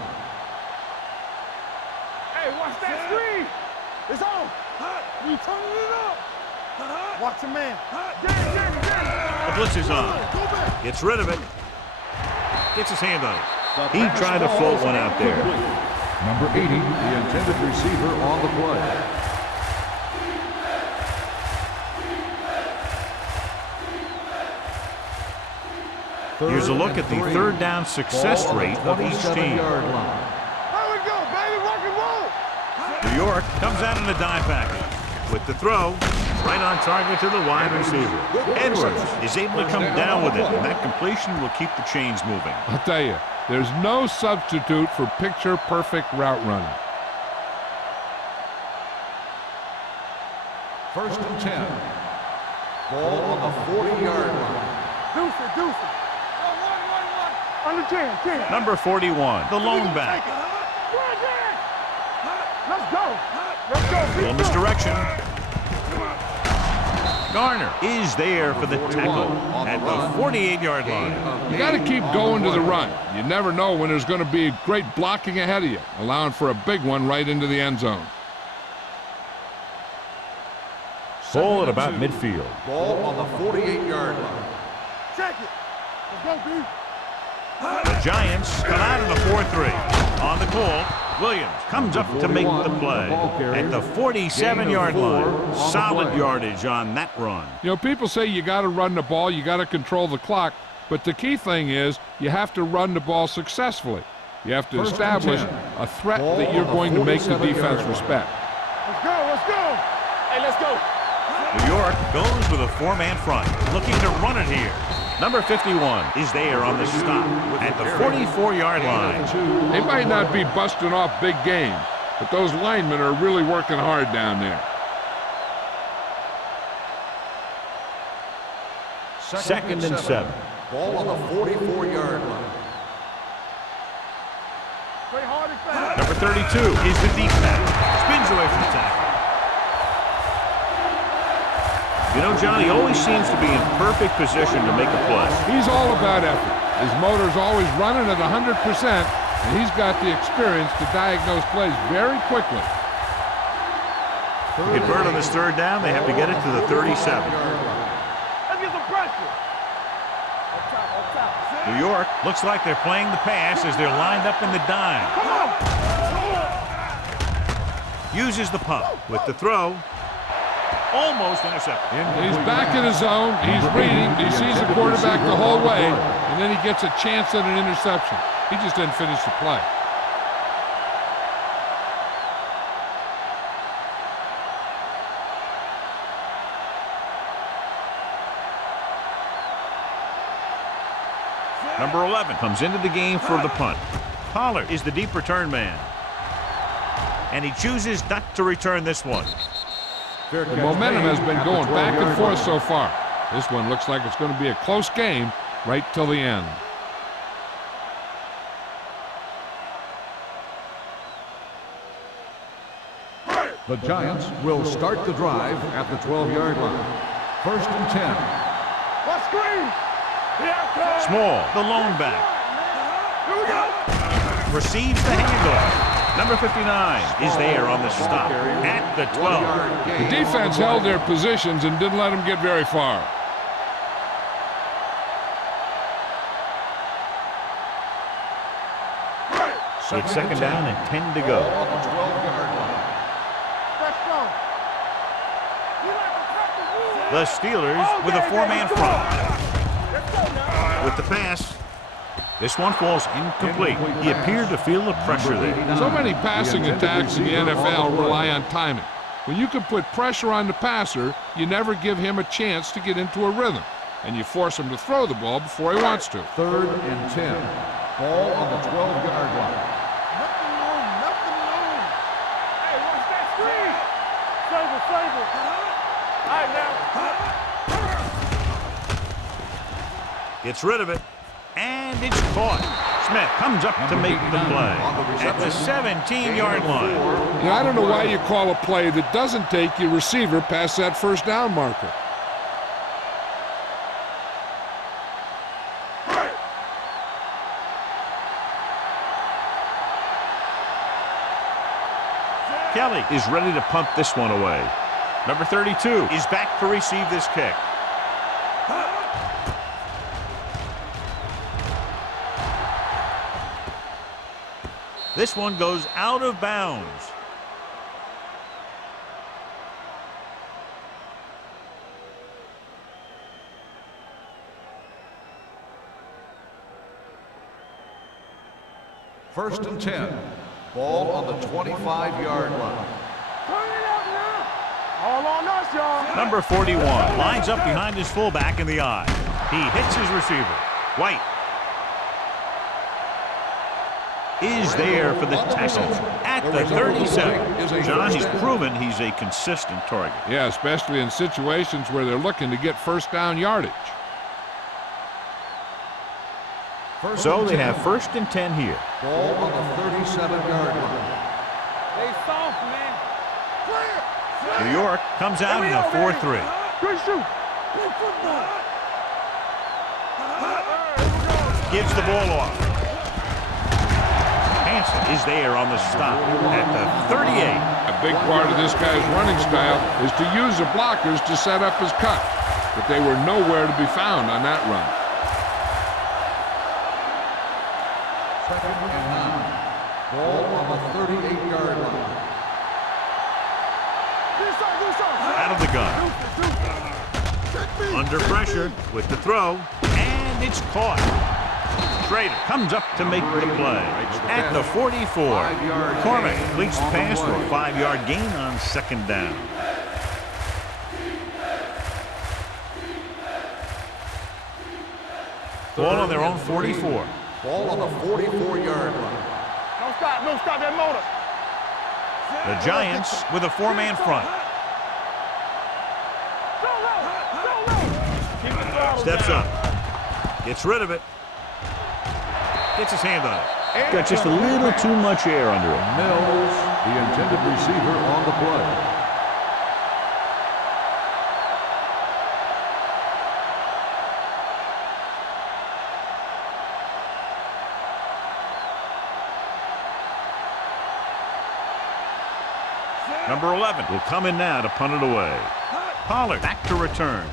Hey, watch that screen. It's on. You turning it up. Watch the man. The blitz is on. Gets rid of it. Gets his hand on it. He tried to float one out there. Number 80, the intended receiver on the play. Here's a look at the third down success rate of each team. Here we go, baby. Rock and roll. New York comes out in a dime package. With the throw, right on target to the wide receiver. Edwards is able to come down with it, and that completion will keep the chains moving. I'll tell you, there's no substitute for picture-perfect route running. First and 10. Ball on the 40-yard line. Deuce it, deuce it. Under 10. Number 41, the lone back. Let's go. Let's go. Little misdirection. Garner is there for the tackle at the 48-yard line. You got to keep going to the run. You never know when there's going to be great blocking ahead of you, allowing for a big one right into the end zone. Ball at about midfield. Ball on the 48-yard line. Check it. Let's go, B. The Giants come out in a 4-3. On the call, Williams comes up to make the play at the 47-yard line. Solid yardage on that run. You know, people say you got to run the ball, you got to control the clock, but the key thing is you have to run the ball successfully. You have to establish a threat that you're going to make the defense respect. Let's go. Let's go. Hey, let's go. New York goes with a four-man front, looking to run it here. Number 51 is there on the stop at the 44-yard line. They might not be busting off big game, but those linemen are really working hard down there. Second and 7. Ball on the 44-yard line. Play hard and fast. Number 32 is the deep back. Spins away from the tackle. You know, John, he always seems to be in perfect position to make a play. He's all about effort. His motor's always running at 100%, and he's got the experience to diagnose plays very quickly. To convert on this third down, they have to get it to the 37. Let's get some pressure. Up top. New York looks like they're playing the pass as they're lined up in the dime. Come on. Uses the pump with the throw. Almost intercepted. He's back in his zone. He's reading. He sees the quarterback the whole way, and then he gets a chance at an interception. He just didn't finish the play. Number 11 comes into the game for the punt. Pollard is the deep return man. And he chooses not to return this one. The momentum has been going back and forth so far. This one looks like it's going to be a close game right till the end. The Giants will start the drive at the 12-yard line. First and 10. Let's screen. Small, the lone back. Here we go. Receives the handoff. Number 59 is there on the stop at the 12. The defense held their positions and didn't let them get very far. It's second down and 10 to go. On the 12-yard line. Let's go. The Steelers with a four-man front. With the pass, this one falls incomplete. He appeared to feel the pressure there. So many passing attacks in the NFL rely on timing. When you can put pressure on the passer, you never give him a chance to get into a rhythm, and you force him to throw the ball before he wants to. Third and 10. Ball on the 12-yard line. Nothing long. Hey, watch that screen. Save it. All right, now. Gets rid of it, and it's caught. Smith comes up to make the play at the 17-yard line. You know, I don't know why you call a play that doesn't take your receiver past that first down marker. Kelly is ready to punt this one away. Number 32 is back to receive this kick. This one goes out of bounds. First and 10. Ball on the 25-yard line. Turn it up now. All on us, y'all. Number 41 lines up behind his fullback in the eye. He hits his receiver. White is there for the tackle at the 37. John, he's proven he's a consistent target. Yeah, especially in situations where they're looking to get first down yardage. So they have first and 10 here. Ball on the 37-yard line. They soft, man. Clear. New York comes out in a 4-3. Good shoot. Good football. Gives the ball off. Hansen is there on the stop at the 38. A big part of this guy's running style is to use the blockers to set up his cut, but they were nowhere to be found on that run. Second and 9. Ball on the 38-yard line. Out of the gun. Under pressure with the throw, and it's caught. Schrader comes up to make the play at the 44. McCormick completes the pass for a 5-yard gain on second down. Ball on their own 44. Ball on the 44-yard line. Don't stop that motor. The Giants with a 4-man front. Steps up. Gets rid of it. Gets his hand on it. Got just a little too much air under it. Mills, the intended receiver, on the play. Number 11 will come in now to punt it away. Pollard back to return.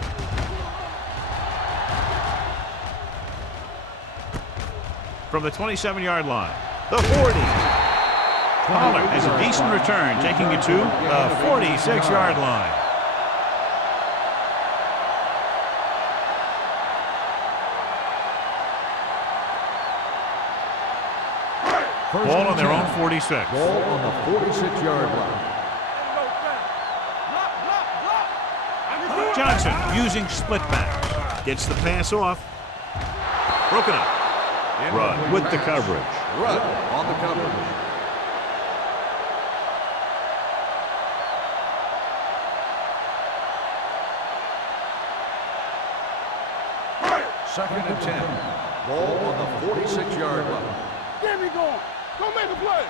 From the 27-yard line, the 40. Pollard has a decent return, taking it to the 46-yard line. Ball on their own 46. Ball on the 46-yard line. Johnson using split back. Gets the pass off. Broken up. Rudd with the coverage. Rudd on the coverage. Second and 10. Ball on the 46-yard line. Get me going. Go make a play.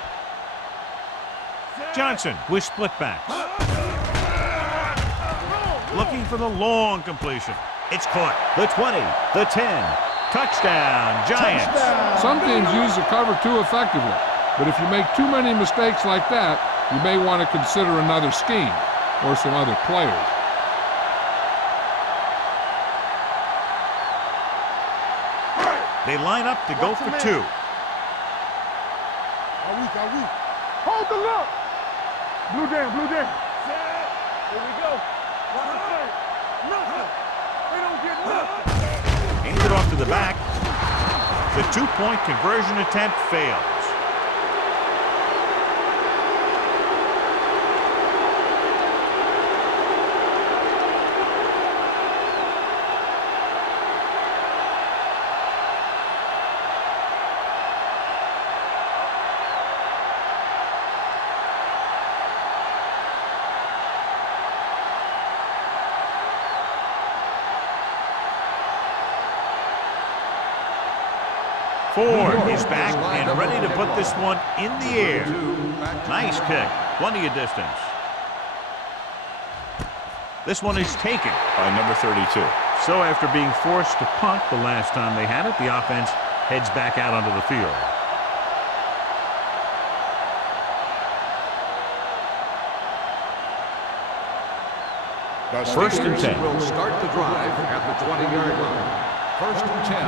Johnson with split backs. Looking for the long completion. It's caught. The 20, the 10. Touchdown, Giants. Some teams use the cover too effectively, but if you make too many mistakes like that, you may want to consider another scheme or some other players. They line up to go for 2. Are we? Hold the look. Blue down. Here we go. Nothing. They don't get nothing. Handed off to the back. The 2-point conversion attempt fails. Ford is back and ready to put this one in the air. Nice kick. Plenty of distance. This one is taken by number 32. So after being forced to punt the last time they had it, the offense heads back out onto the field. First and 10. Will start the drive at the 20-yard line. First and 10.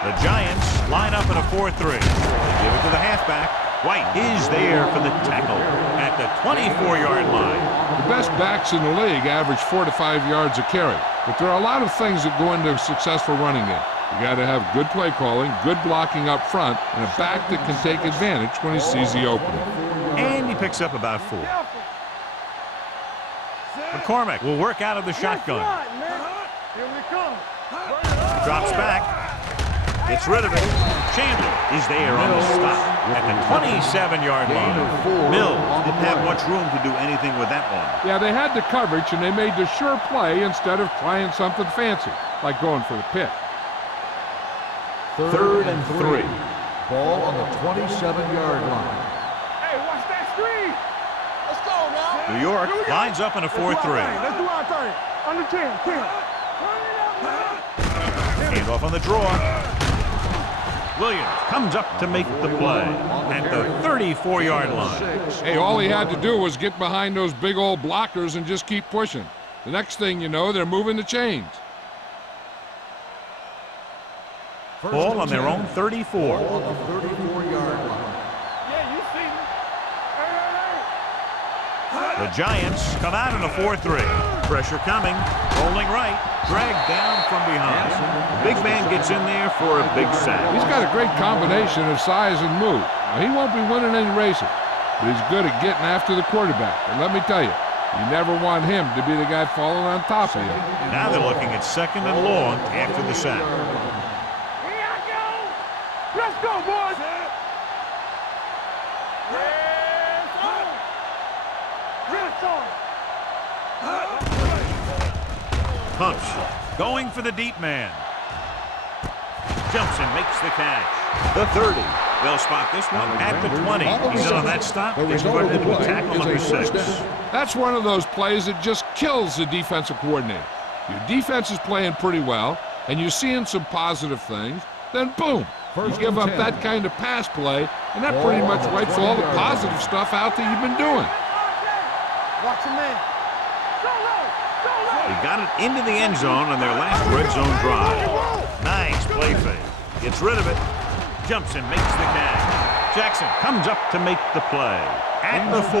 The Giants line up in a 4-3. They give it to the halfback. White is there for the tackle at the 24-yard line. The best backs in the league average 4 to 5 yards a carry, but there are a lot of things that go into a successful running game. You got to have good play calling, good blocking up front, and a back that can take advantage when he sees the opening. And he picks up about 4. McCormick will work out of the shotgun. Here we come. Drops back. Gets rid of it. Chandler is there on the stop at the 27-yard line. Mills didn't have much room to do anything with that one. Yeah, they had the coverage, and they made the sure play instead of trying something fancy, like going for the pick. Third and 3. Ball on the 27-yard line. Hey, watch that screen. Let's go now. New York lines up in a 4-3. Let's do our thing. Under 10. Hand off on the draw. Williams comes up to make the play at the 34-yard line. Hey, all he had to do was get behind those big old blockers and just keep pushing. The next thing you know, they're moving the chains. Ball on their own 34. Ball on the 34-yard line. Yeah, you see me. Hey. The Giants come out in a 4-3. Pressure coming. Rolling right. Dragged down from behind. The big man gets in there for a big sack. He's got a great combination of size and move. Now, he won't be winning any races, but he's good at getting after the quarterback. And let me tell you, you never want him to be the guy falling on top of you. Now they're looking at 2nd and long after the sack. Here I go. Let's go, boys. Pumps. Going for the deep man. Jumps and makes the catch. The 30. They'll spot this one at the 20. He's in on that stop. He's converted into tackle number 6. That's one of those plays that just kills the defensive coordinator. Your defense is playing pretty well, and you're seeing some positive things, then boom, you give up that kind of pass play, and that pretty much wipes all the positive stuff out that you've been doing. Watch him in. They got it into the end zone on their last red zone drive. Nice play fake. Gets rid of it. Jumps and makes the catch. Jackson comes up to make the play. At the 4.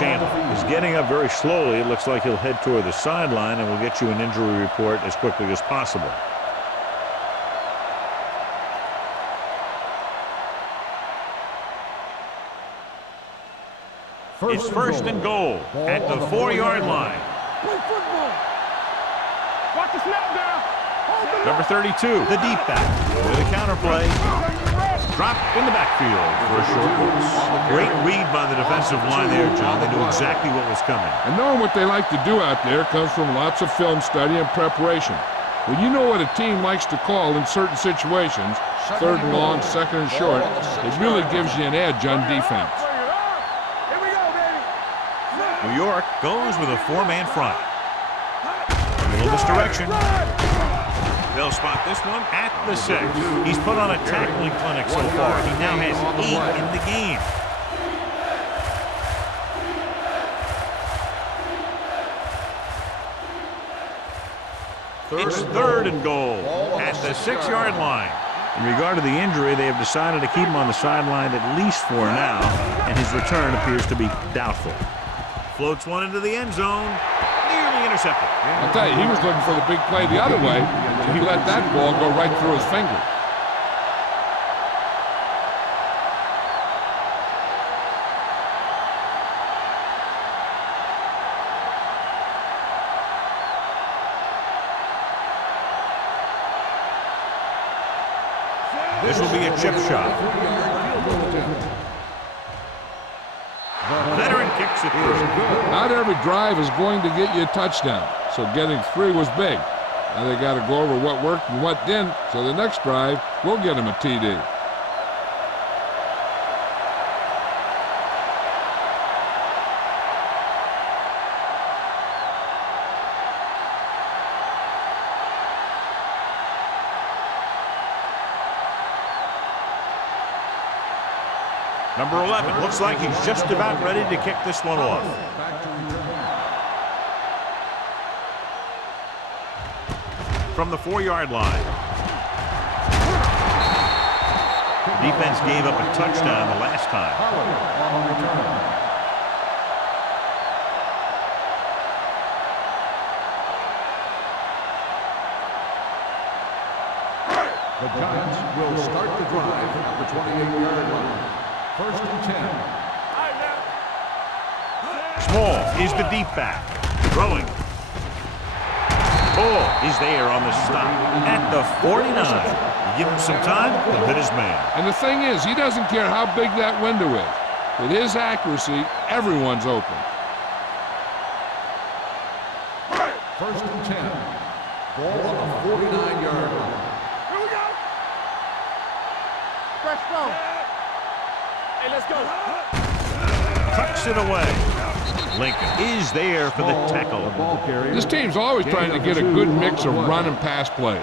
Chandler is getting up very slowly. It looks like he'll head toward the sideline, and we'll get you an injury report as quickly as possible. It's 1st and goal at the 4-yard line. Play football. Watch the snap down. Number 32, the deep back. With a counter play. Dropped in the backfield for a short loss. Great read by the defensive line there, John. They knew exactly what was coming. And knowing what they like to do out there comes from lots of film study and preparation. When you know what a team likes to call in certain situations, 3rd and long, 2nd and short, it really gives you an edge on defense. Here we go, baby. New York goes with a 4-man front. A little misdirection. They'll spot this one at the 6. He's put on a tackling clinic so far. He now has 8 in the game. It's 3rd and goal at the 6-yard line. In regard to the injury, they have decided to keep him on the sideline at least for now, and his return appears to be doubtful. Floats one into the end zone. Nearly intercepted. I'll tell you, he was looking for the big play the other way, and he let that ball go right through his finger. This will be a chip shot. Veteran kicks it through. Not every drive is going to get you a touchdown, so getting 3 was big. Now they got to go over what worked and what didn't, so the next drive will get him a TD. Number 11 looks like he's just about ready to kick this one off. From the 4-yard line. Defense gave up a touchdown the last time. The Giants will start the drive at the 28-yard line. First and 10. Small is the deep back. Throwing. Ball is there on the stop at the 49. You give him some time, he'll hit his man. And the thing is, he doesn't care how big that window is. With his accuracy, everyone's open. First and 10. Ball on the 49-yard line. Here we go. Fresh throw. Hey, let's go. Tucks it away. Lincoln is there for the tackle. The ball carrier. This team's always trying to get a good mix of run and pass plays.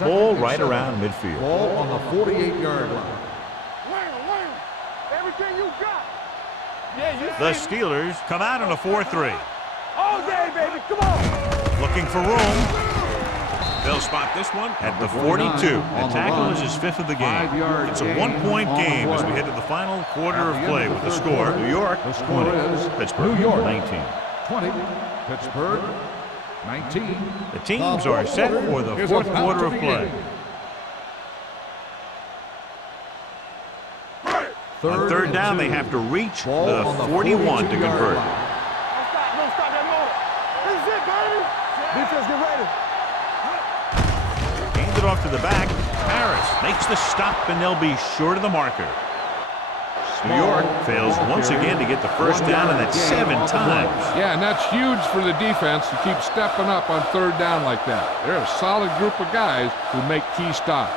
Ball right around midfield. Ball on the 48-yard line. Wham. Everything you got. Yeah, you The see. Steelers come out in a 4-3. All day, baby. Come on. Looking for room. They'll spot this one at the 42. The tackle is his 5th of the game. It's a 1-point game as we head to the final quarter of play with the score. New York, The score 20. is Pittsburgh, New York 19. 20. Pittsburgh 19. The teams are set for the Is fourth about quarter to of play. begin. On third down, they have to reach Ball the on the 41 to 42-yard convert. line. Don't stop that motor. This is it, baby. Defense, get ready. Hands it off to the back. Harris makes the stop, and they'll be short of the marker. New York fails once again to get the first down, and that's 7 times. Yeah, and that's huge for the defense to keep stepping up on third down like that. They're a solid group of guys who make key stops.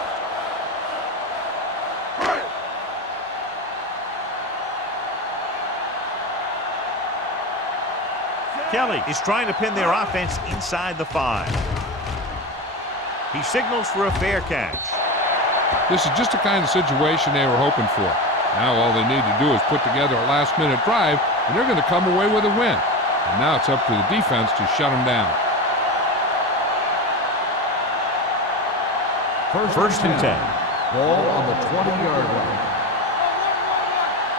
Kelly is trying to pin their offense inside the 5. He signals for a fair catch. This is just the kind of situation they were hoping for. Now all they need to do is put together a last-minute drive, and they're going to come away with a win. And now it's up to the defense to shut them down. First and 10. Ball on the 20-yard line.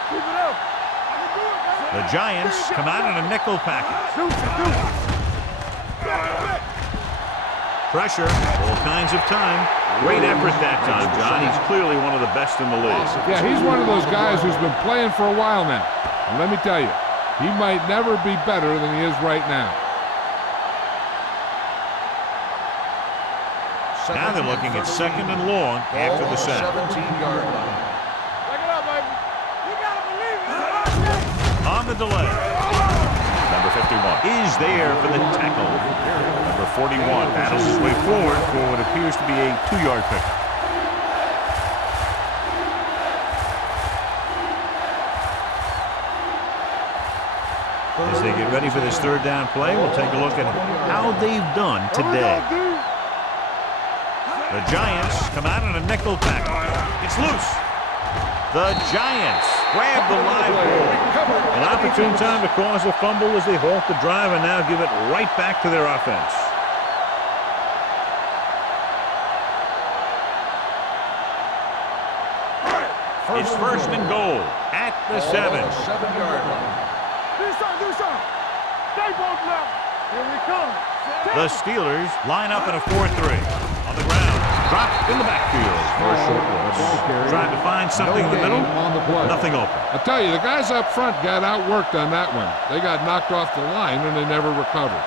Keep it up. I can do it, baby. The Giants come out in a nickel package. Deuce. Pressure, all kinds of time. Great effort that time, John. He's clearly one of the best in the league. Yeah, he's one of those guys who's been playing for a while now. And let me tell you, he might never be better than he is right now. Now they're looking at second and long after the sack. 17-yard line. Back it up, baby. You gotta believe it. On the delay. Number 51 is there for the tackle. Number 41 battles his way forward for what appears to be a 2-yard pickup. As they get ready for this third down play, we'll take a look at how they've done today. The Giants come out in a nickel package. It's loose. The Giants grab the live ball. An opportune time to cause a fumble as they halt the drive and now give it right back to their offense. It's first and goal at the 7. 7-yard line. Do something. Stay both left. Here we come. The Steelers line up in a 4-3. On the ground, dropped in the backfield for a short loss. Trying to find something in the middle. On the play. Nothing open. I tell you, the guys up front got outworked on that one. They got knocked off the line and they never recovered.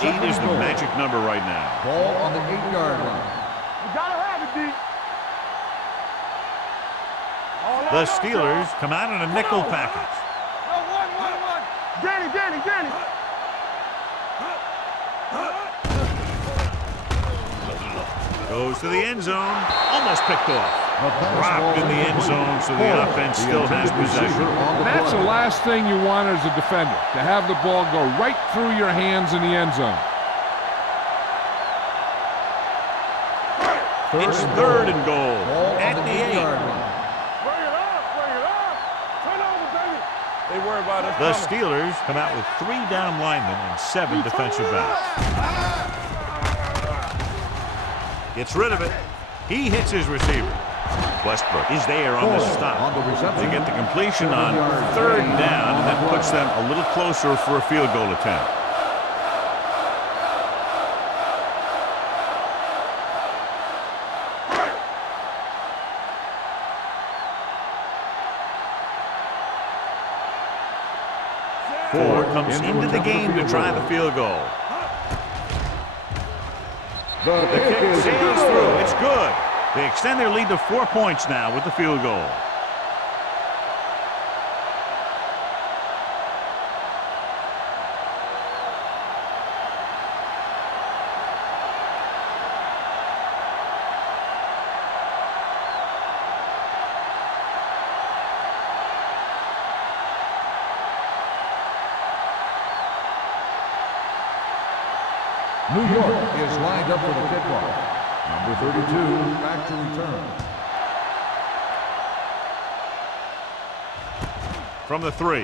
8 is the magic number right now. Ball on the 8-yard line. You gotta have it, D. The Steelers come out in a nickel package. One. Danny. Goes to the end zone. Almost picked off. Dropped in the end zone, so the offense still has possession. And that's the last thing you want as a defender, to have the ball go right through your hands in the end zone. It's third and goal at the 8. Bring it up. Turn over, baby. They worry about us. The Steelers come out with 3 down linemen and 7 defensive backs. Gets rid of it. He hits his receiver. Westbrook is there on the stop. On the reception. They get the completion on 3rd down, and that puts them a little closer for a field goal attempt. Ford comes into the game to try the field goal. The The kick sails through. It's good. They extend their lead to 4 points now with the field goal. New York is lined up for the kickoff. Number 32, back to return. From the 3.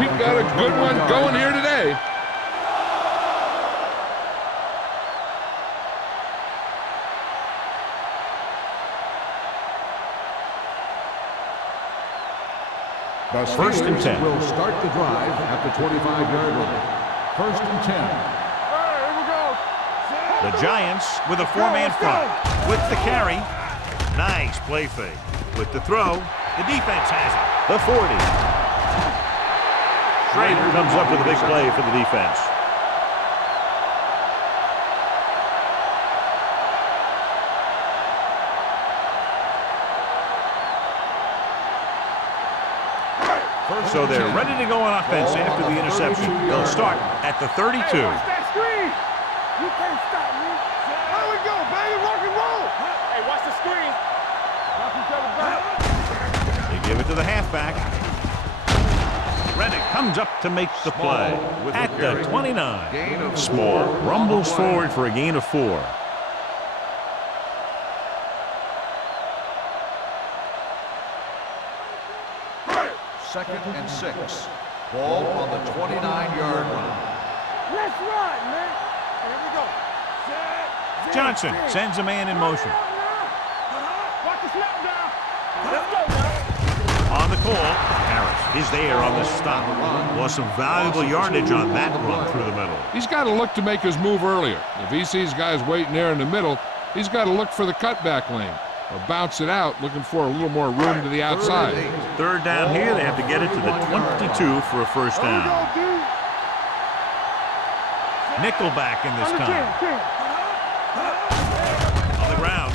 We've got a good one going here today. The First and 10. will start the drive at the 25-yard line. First and 10. Here we go. The Giants with a 4-man front. With the carry. Nice play fake. With the throw, the defense has it. The 40. Schrader comes up with a big play for the defense. So they're ready to go on offense after the interception. They'll start at the 32. Hey, watch that screen. You can't stop me. There we go, baby. Rock and roll. Hey, watch the screen. Knock each other back. They give it to the halfback. Reddick comes up to make the play at the 29. Small rumbles forward for a gain of 4. Second and 6. Ball on the 29-yard line. Let's run, man. Here we go. Johnson sends a man in motion. Watch the snap down. Let's go, man. On the call, Harris is there on the stop. Lost some valuable yardage on that run through the middle. He's got to look to make his move earlier. If he sees guys waiting there in the middle, he's got to look for the cutback lane or bounce it out, looking for a little more room to the outside. 3rd down here, they have to get it to the 22 for a first Here we down. go, dude. Nickelback in this Under time. 10. On the ground,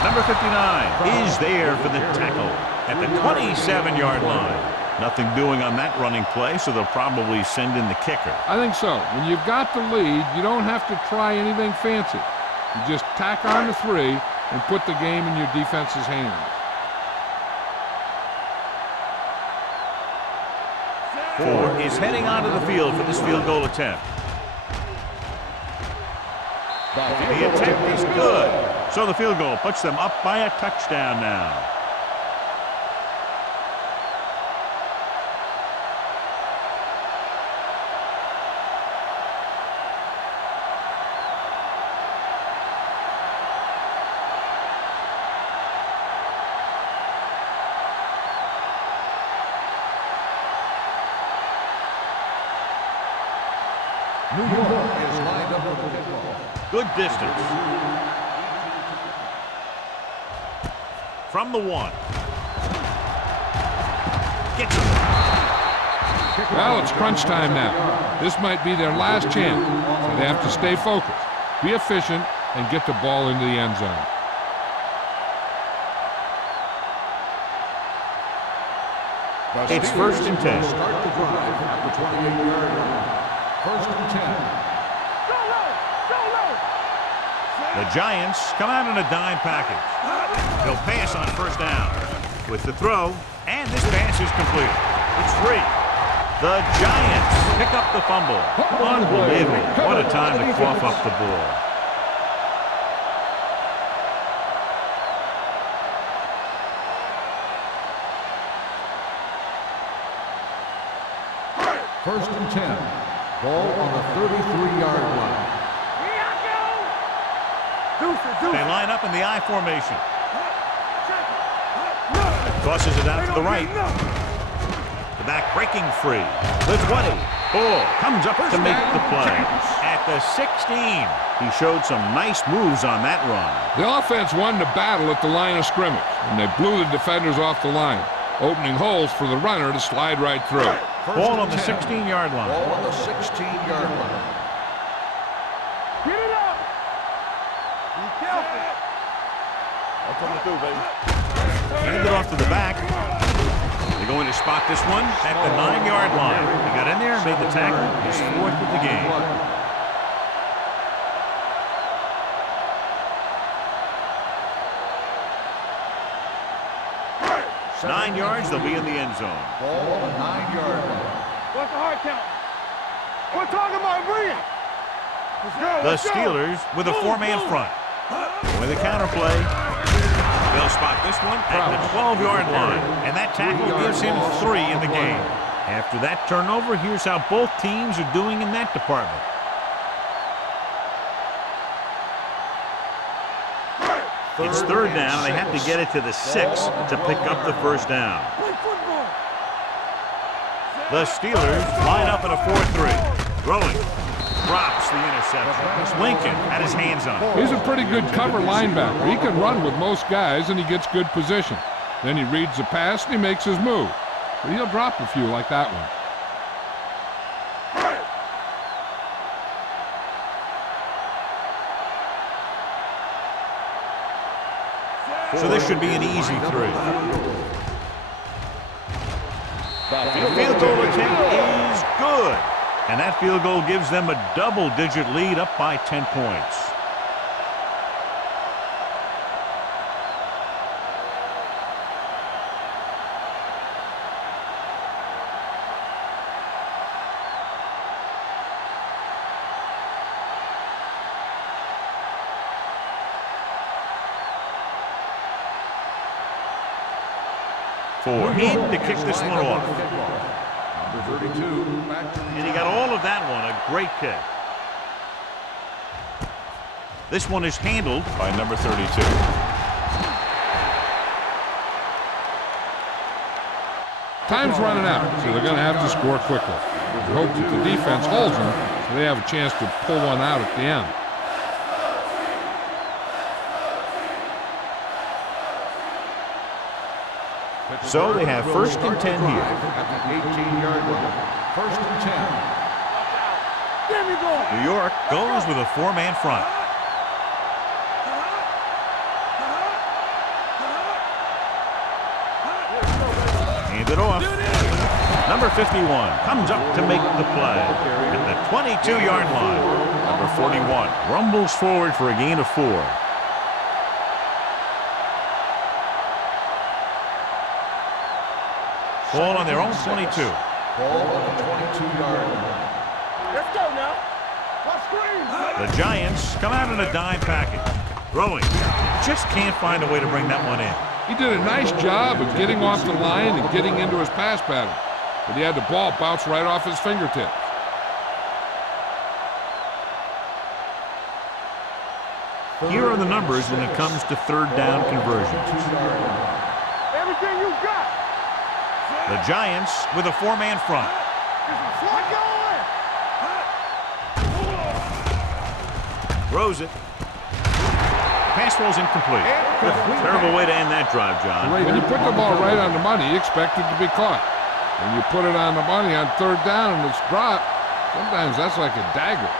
number 59 is there for the tackle at the 27-yard line. Nothing doing on that running play, so they'll probably send in the kicker. I think so. When you've got the lead, you don't have to try anything fancy. You just tack on the 3 and put the game in your defense's hands. 4 is heading onto the field for this field goal attempt. The attempt is good. So the field goal puts them up by a touchdown now. New York is lined up for the kickoff. Good distance. From the 1. Gets it. Well, it's crunch time now. This might be their last chance, so they have to stay focused, be efficient, and get the ball into the end zone. It's 1st and 10. Start the drive at the 28-yard line. 1st and 10. Go low. Go low. The Giants come out in a dime package. They'll pass on 1st down. With the throw, and this pass is completed. It's free. The Giants pick up the fumble. Unbelievable. What a time to cough up the ball. First and 10. Ball on the 33-yard line. Here I go. They line up in the I formation. Tosses it out to the right. The back breaking free. The 20. Ball comes up to make the play. At the 16. He showed some nice moves on that run. The offense won the battle at the line of scrimmage, and they blew the defenders off the line, opening holes for the runner to slide right through. Ball on the 16-yard line. Ball on the 16-yard line. Get it up. Be careful. I'm coming through, baby. Hand it off to the back. They're going to spot this one at the 9-yard line. He got in there and made the tackle. He's 4th of the game. 9 yards, they'll be in the end zone. Ball on the 9-yard line. What's the hard count? We're talking about brilliant. The Steelers with a 4-man front. With a counter play. They'll spot this one at the 12-yard line. And that tackle gives him 3 in the game. After that turnover, here's how both teams are doing in that department. It's 3rd down. They have to get it to the 6 to pick up the 1st down. The Steelers line up in a 4-3. Throwing. Drops the interception. Lincoln had his hands on it. He's a pretty good cover linebacker. He can run with most guys, and he gets good position. Then he reads the pass, and he makes his move. But he'll drop a few like that one. So this should be an easy 3. The field goal attempt is good. And that field goal gives them a double-digit lead, up by 10 points. In to kick this one off. Number 32, back to And he got all of that one, a great kick. This one is handled by number 32. Time's running out, so they're going to have to score quickly. We hope that the defense holds them so they have a chance to pull one out at the end. So they have 1st and 10 here. at the 18-yard line. 1st and 10. Get me going. New York goes with a 4-man front. Hand it off. Number 51 comes up to make the play at the 22-yard line. Number 41 rumbles forward for a gain of 4. Ball on their own 22. Ball on the 22-yard line. Let's go now. Let's scream. The Giants come out in a dime package. Throwing. Just can't find a way to bring that one in. He did a nice job of getting off the line and getting into his pass pattern, but he had the ball bounce right off his fingertips. Here are the numbers when it comes to 3rd down conversions. Everything you got. The Giants with a 4-man front. Slide going. Throws it. Pass rolls incomplete. Terrible way to end that drive, John. When you put the ball right on the money, you expect it to be caught. When you put it on the money on 3rd down and it's dropped, sometimes that's like a dagger.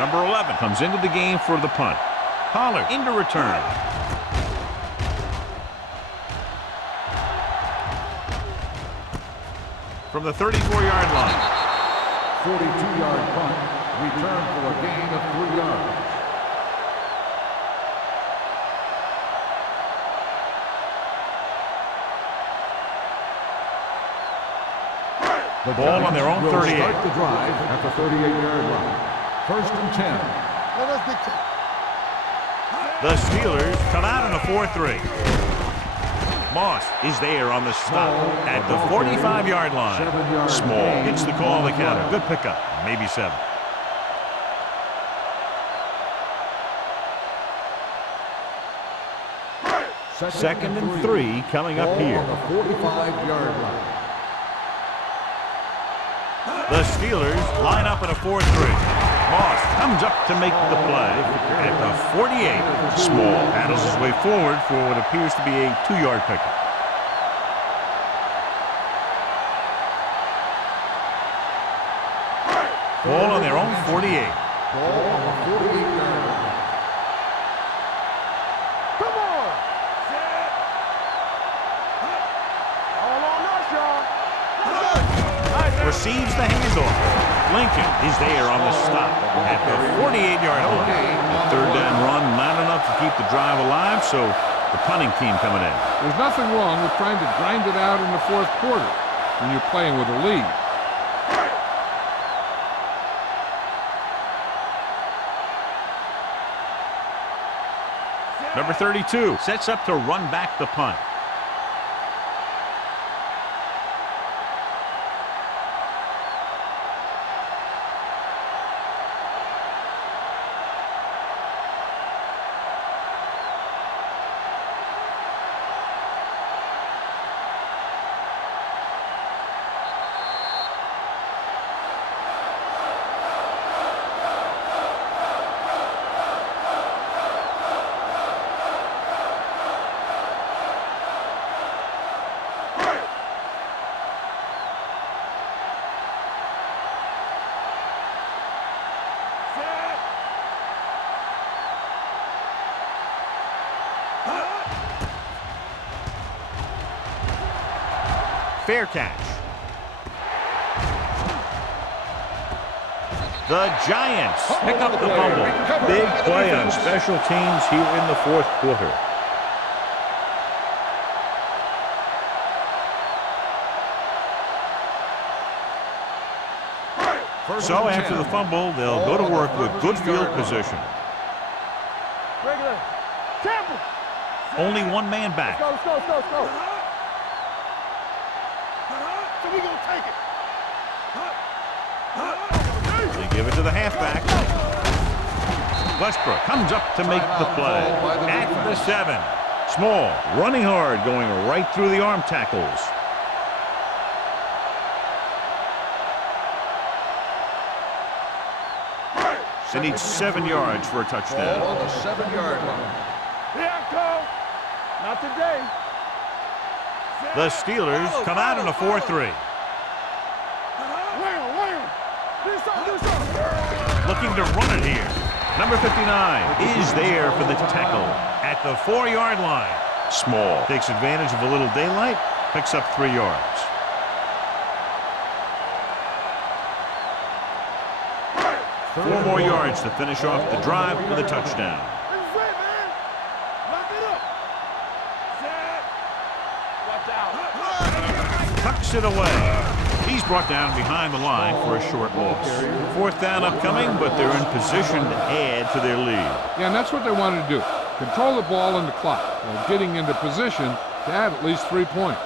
Number 11 comes into the game for the punt. Pollard into return. From the 34-yard line. 42-yard punt. Return for a gain of 3 yards. The ball on their own will 38. Start the drive at the 38-yard line. 1st and 10. Let us dictate. The Steelers come out in a 4-3. Moss is there on the stop at the 45-yard line. Small gets the call on the counter. Good pickup, maybe 7. Second and 3 coming up here. The 45-yard line. The Steelers line up in a 4-3. Moss comes up to make the play at the 48. Small paddles his way forward for what appears to be a 2-yard pickup. Ball on their own 48. Ball on the 48-yard line. Come on. All on us, y'all. Receives the handoff. Lincoln is there on the stop at the 48-yard line. A third down run, not enough to keep the drive alive, so the punting team coming in. There's nothing wrong with trying to grind it out in the fourth quarter when you're playing with a lead. Number 32 sets up to run back the punt. Fair catch. The Giants pick up the fumble. Big play on special teams here in the fourth quarter. So after the fumble, they'll go to work with good field position. Regular. Campbell. Only one man back. Let's go. So we gonna take it. They give it to the halfback. Westbrook comes up to make the play at the 7. Small, running hard, going right through the arm tackles. They need 7 yards for a touchdown. Ball on the 7-yard line. Here I come. Not today. The Steelers come out in a 4-3. Wham. Do something. Looking to run it here. Number 59 is there for the tackle at the 4-yard line. Small takes advantage of a little daylight, picks up 3 yards. Four more yards to finish off the drive with a touchdown. This is it, man. Lock it up. Set. Watch out. Tucks it away. He's brought down behind the line for a short loss. 4th down upcoming, but they're in position to add to their lead. Yeah, and that's what they wanted to do. Control the ball and the clock while getting into position to add at least 3 points.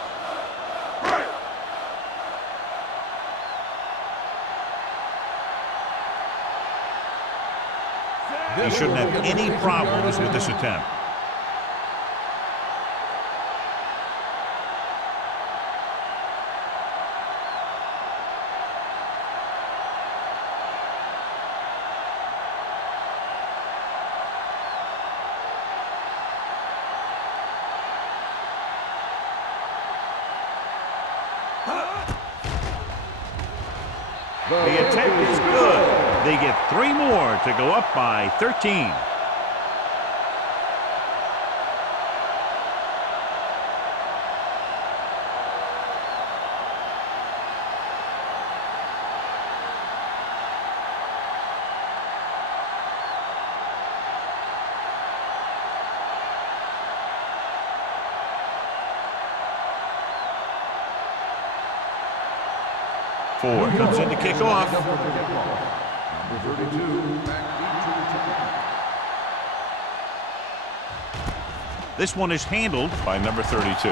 He shouldn't have any problems with this attempt. The attempt is good. They get 3 more to go up by 13. Ford comes in to kick off. Number 32, back deep to return. This one is handled by number 32.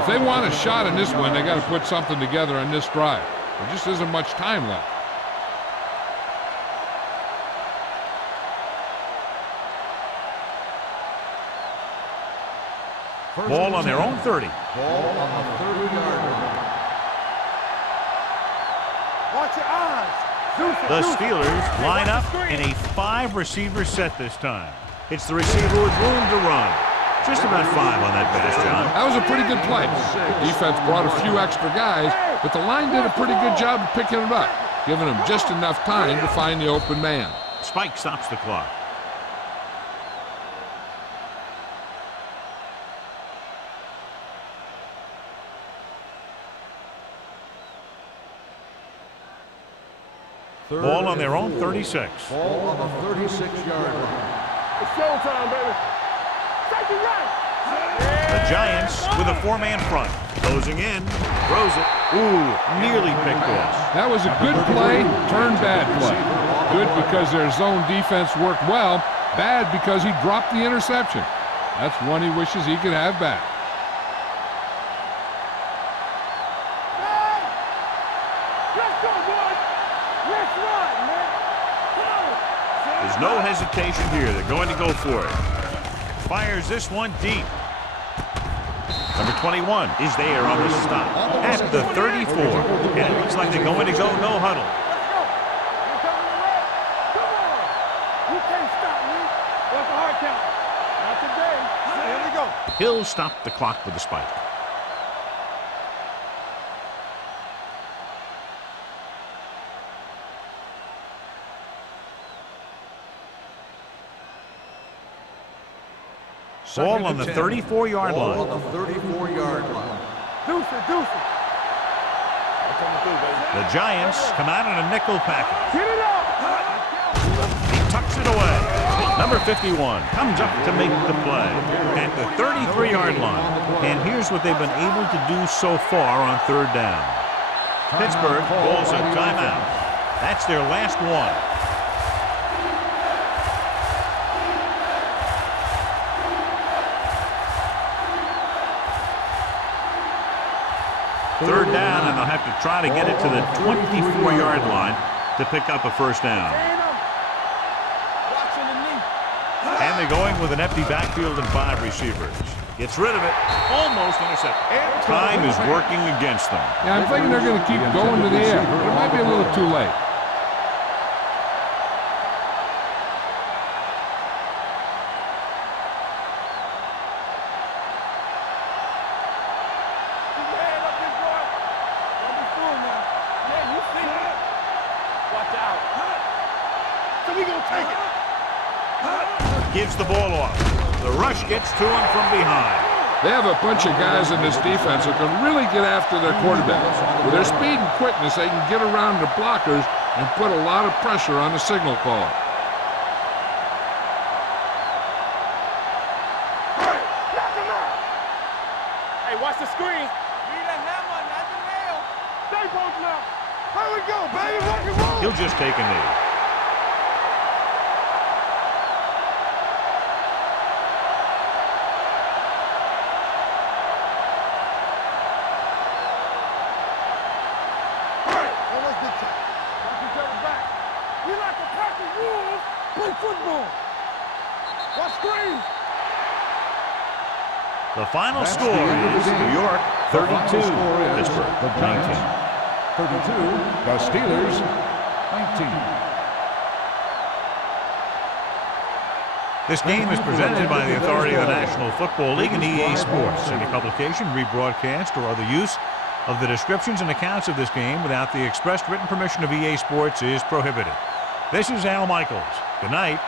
If they want a shot in this one, they got to put something together on this drive. There just isn't much time left. Ball on their own 30. Ball on the 30-yard line. Watch your eyes. The Steelers line up in a 5-receiver set this time. It's the receiver with room to run. Just about 5 on that pass, John. That was a pretty good play. The defense brought a few extra guys, but the line did a pretty good job of picking it up, giving them just enough time to find the open man. Spike stops the clock. Ball on their own 36. Ball on the 36-yard line. It's showtime, baby. Take it right. The Giants with a 4-man front. Closing in. Throws it. Ooh, nearly picked off. That was a good play, turned bad play. Good because their zone defense worked well. Bad because he dropped the interception. That's one he wishes he could have back. Let's go, boys. Let's run, man. Come on. There's no hesitation here. They're going to go for it. Fires this one deep. Number 21 is there on the stop at the 34. And it looks like they're going to go no huddle. Let's go. You're coming to red. Come on. You can't stop me. What's the hard count? Not today. Here we go. He'll stop the clock with the spike. Ball on the 34-yard line. Ball on the 34-yard line. Deuce it, deuce it. The Giants come out in a nickel package. Get it up. He tucks it away. Number 51 comes up to make the play at the 33-yard line. And here's what they've been able to do so far on 3rd down. Pittsburgh calls a timeout. That's their last one. Third down, and they'll have to try to get it to the 24-yard line to pick up a first down. And they're going with an empty backfield and 5 receivers. Gets rid of it. Almost intercepted. Time is working against them. Yeah, I'm thinking they're going to keep going to the air, but it might be a little too late. Gives the ball off. The rush gets to him from behind. They have a bunch of guys in this defense who can really get after their quarterbacks. With their speed and quickness, they can get around the blockers and put a lot of pressure on the signal caller. Knock him out. Hey, watch the screen. Need a hammer, not the nail. Stay both now. Here we go, baby. Rock and roll. He'll just take a knee. The final score is New York 32, Pittsburgh 19. 32, the Steelers 19. This game is presented by the authority of the National Football League and EA Sports. Any publication, rebroadcast, or other use of the descriptions and accounts of this game without the expressed written permission of EA Sports is prohibited. This is Al Michaels. Good night.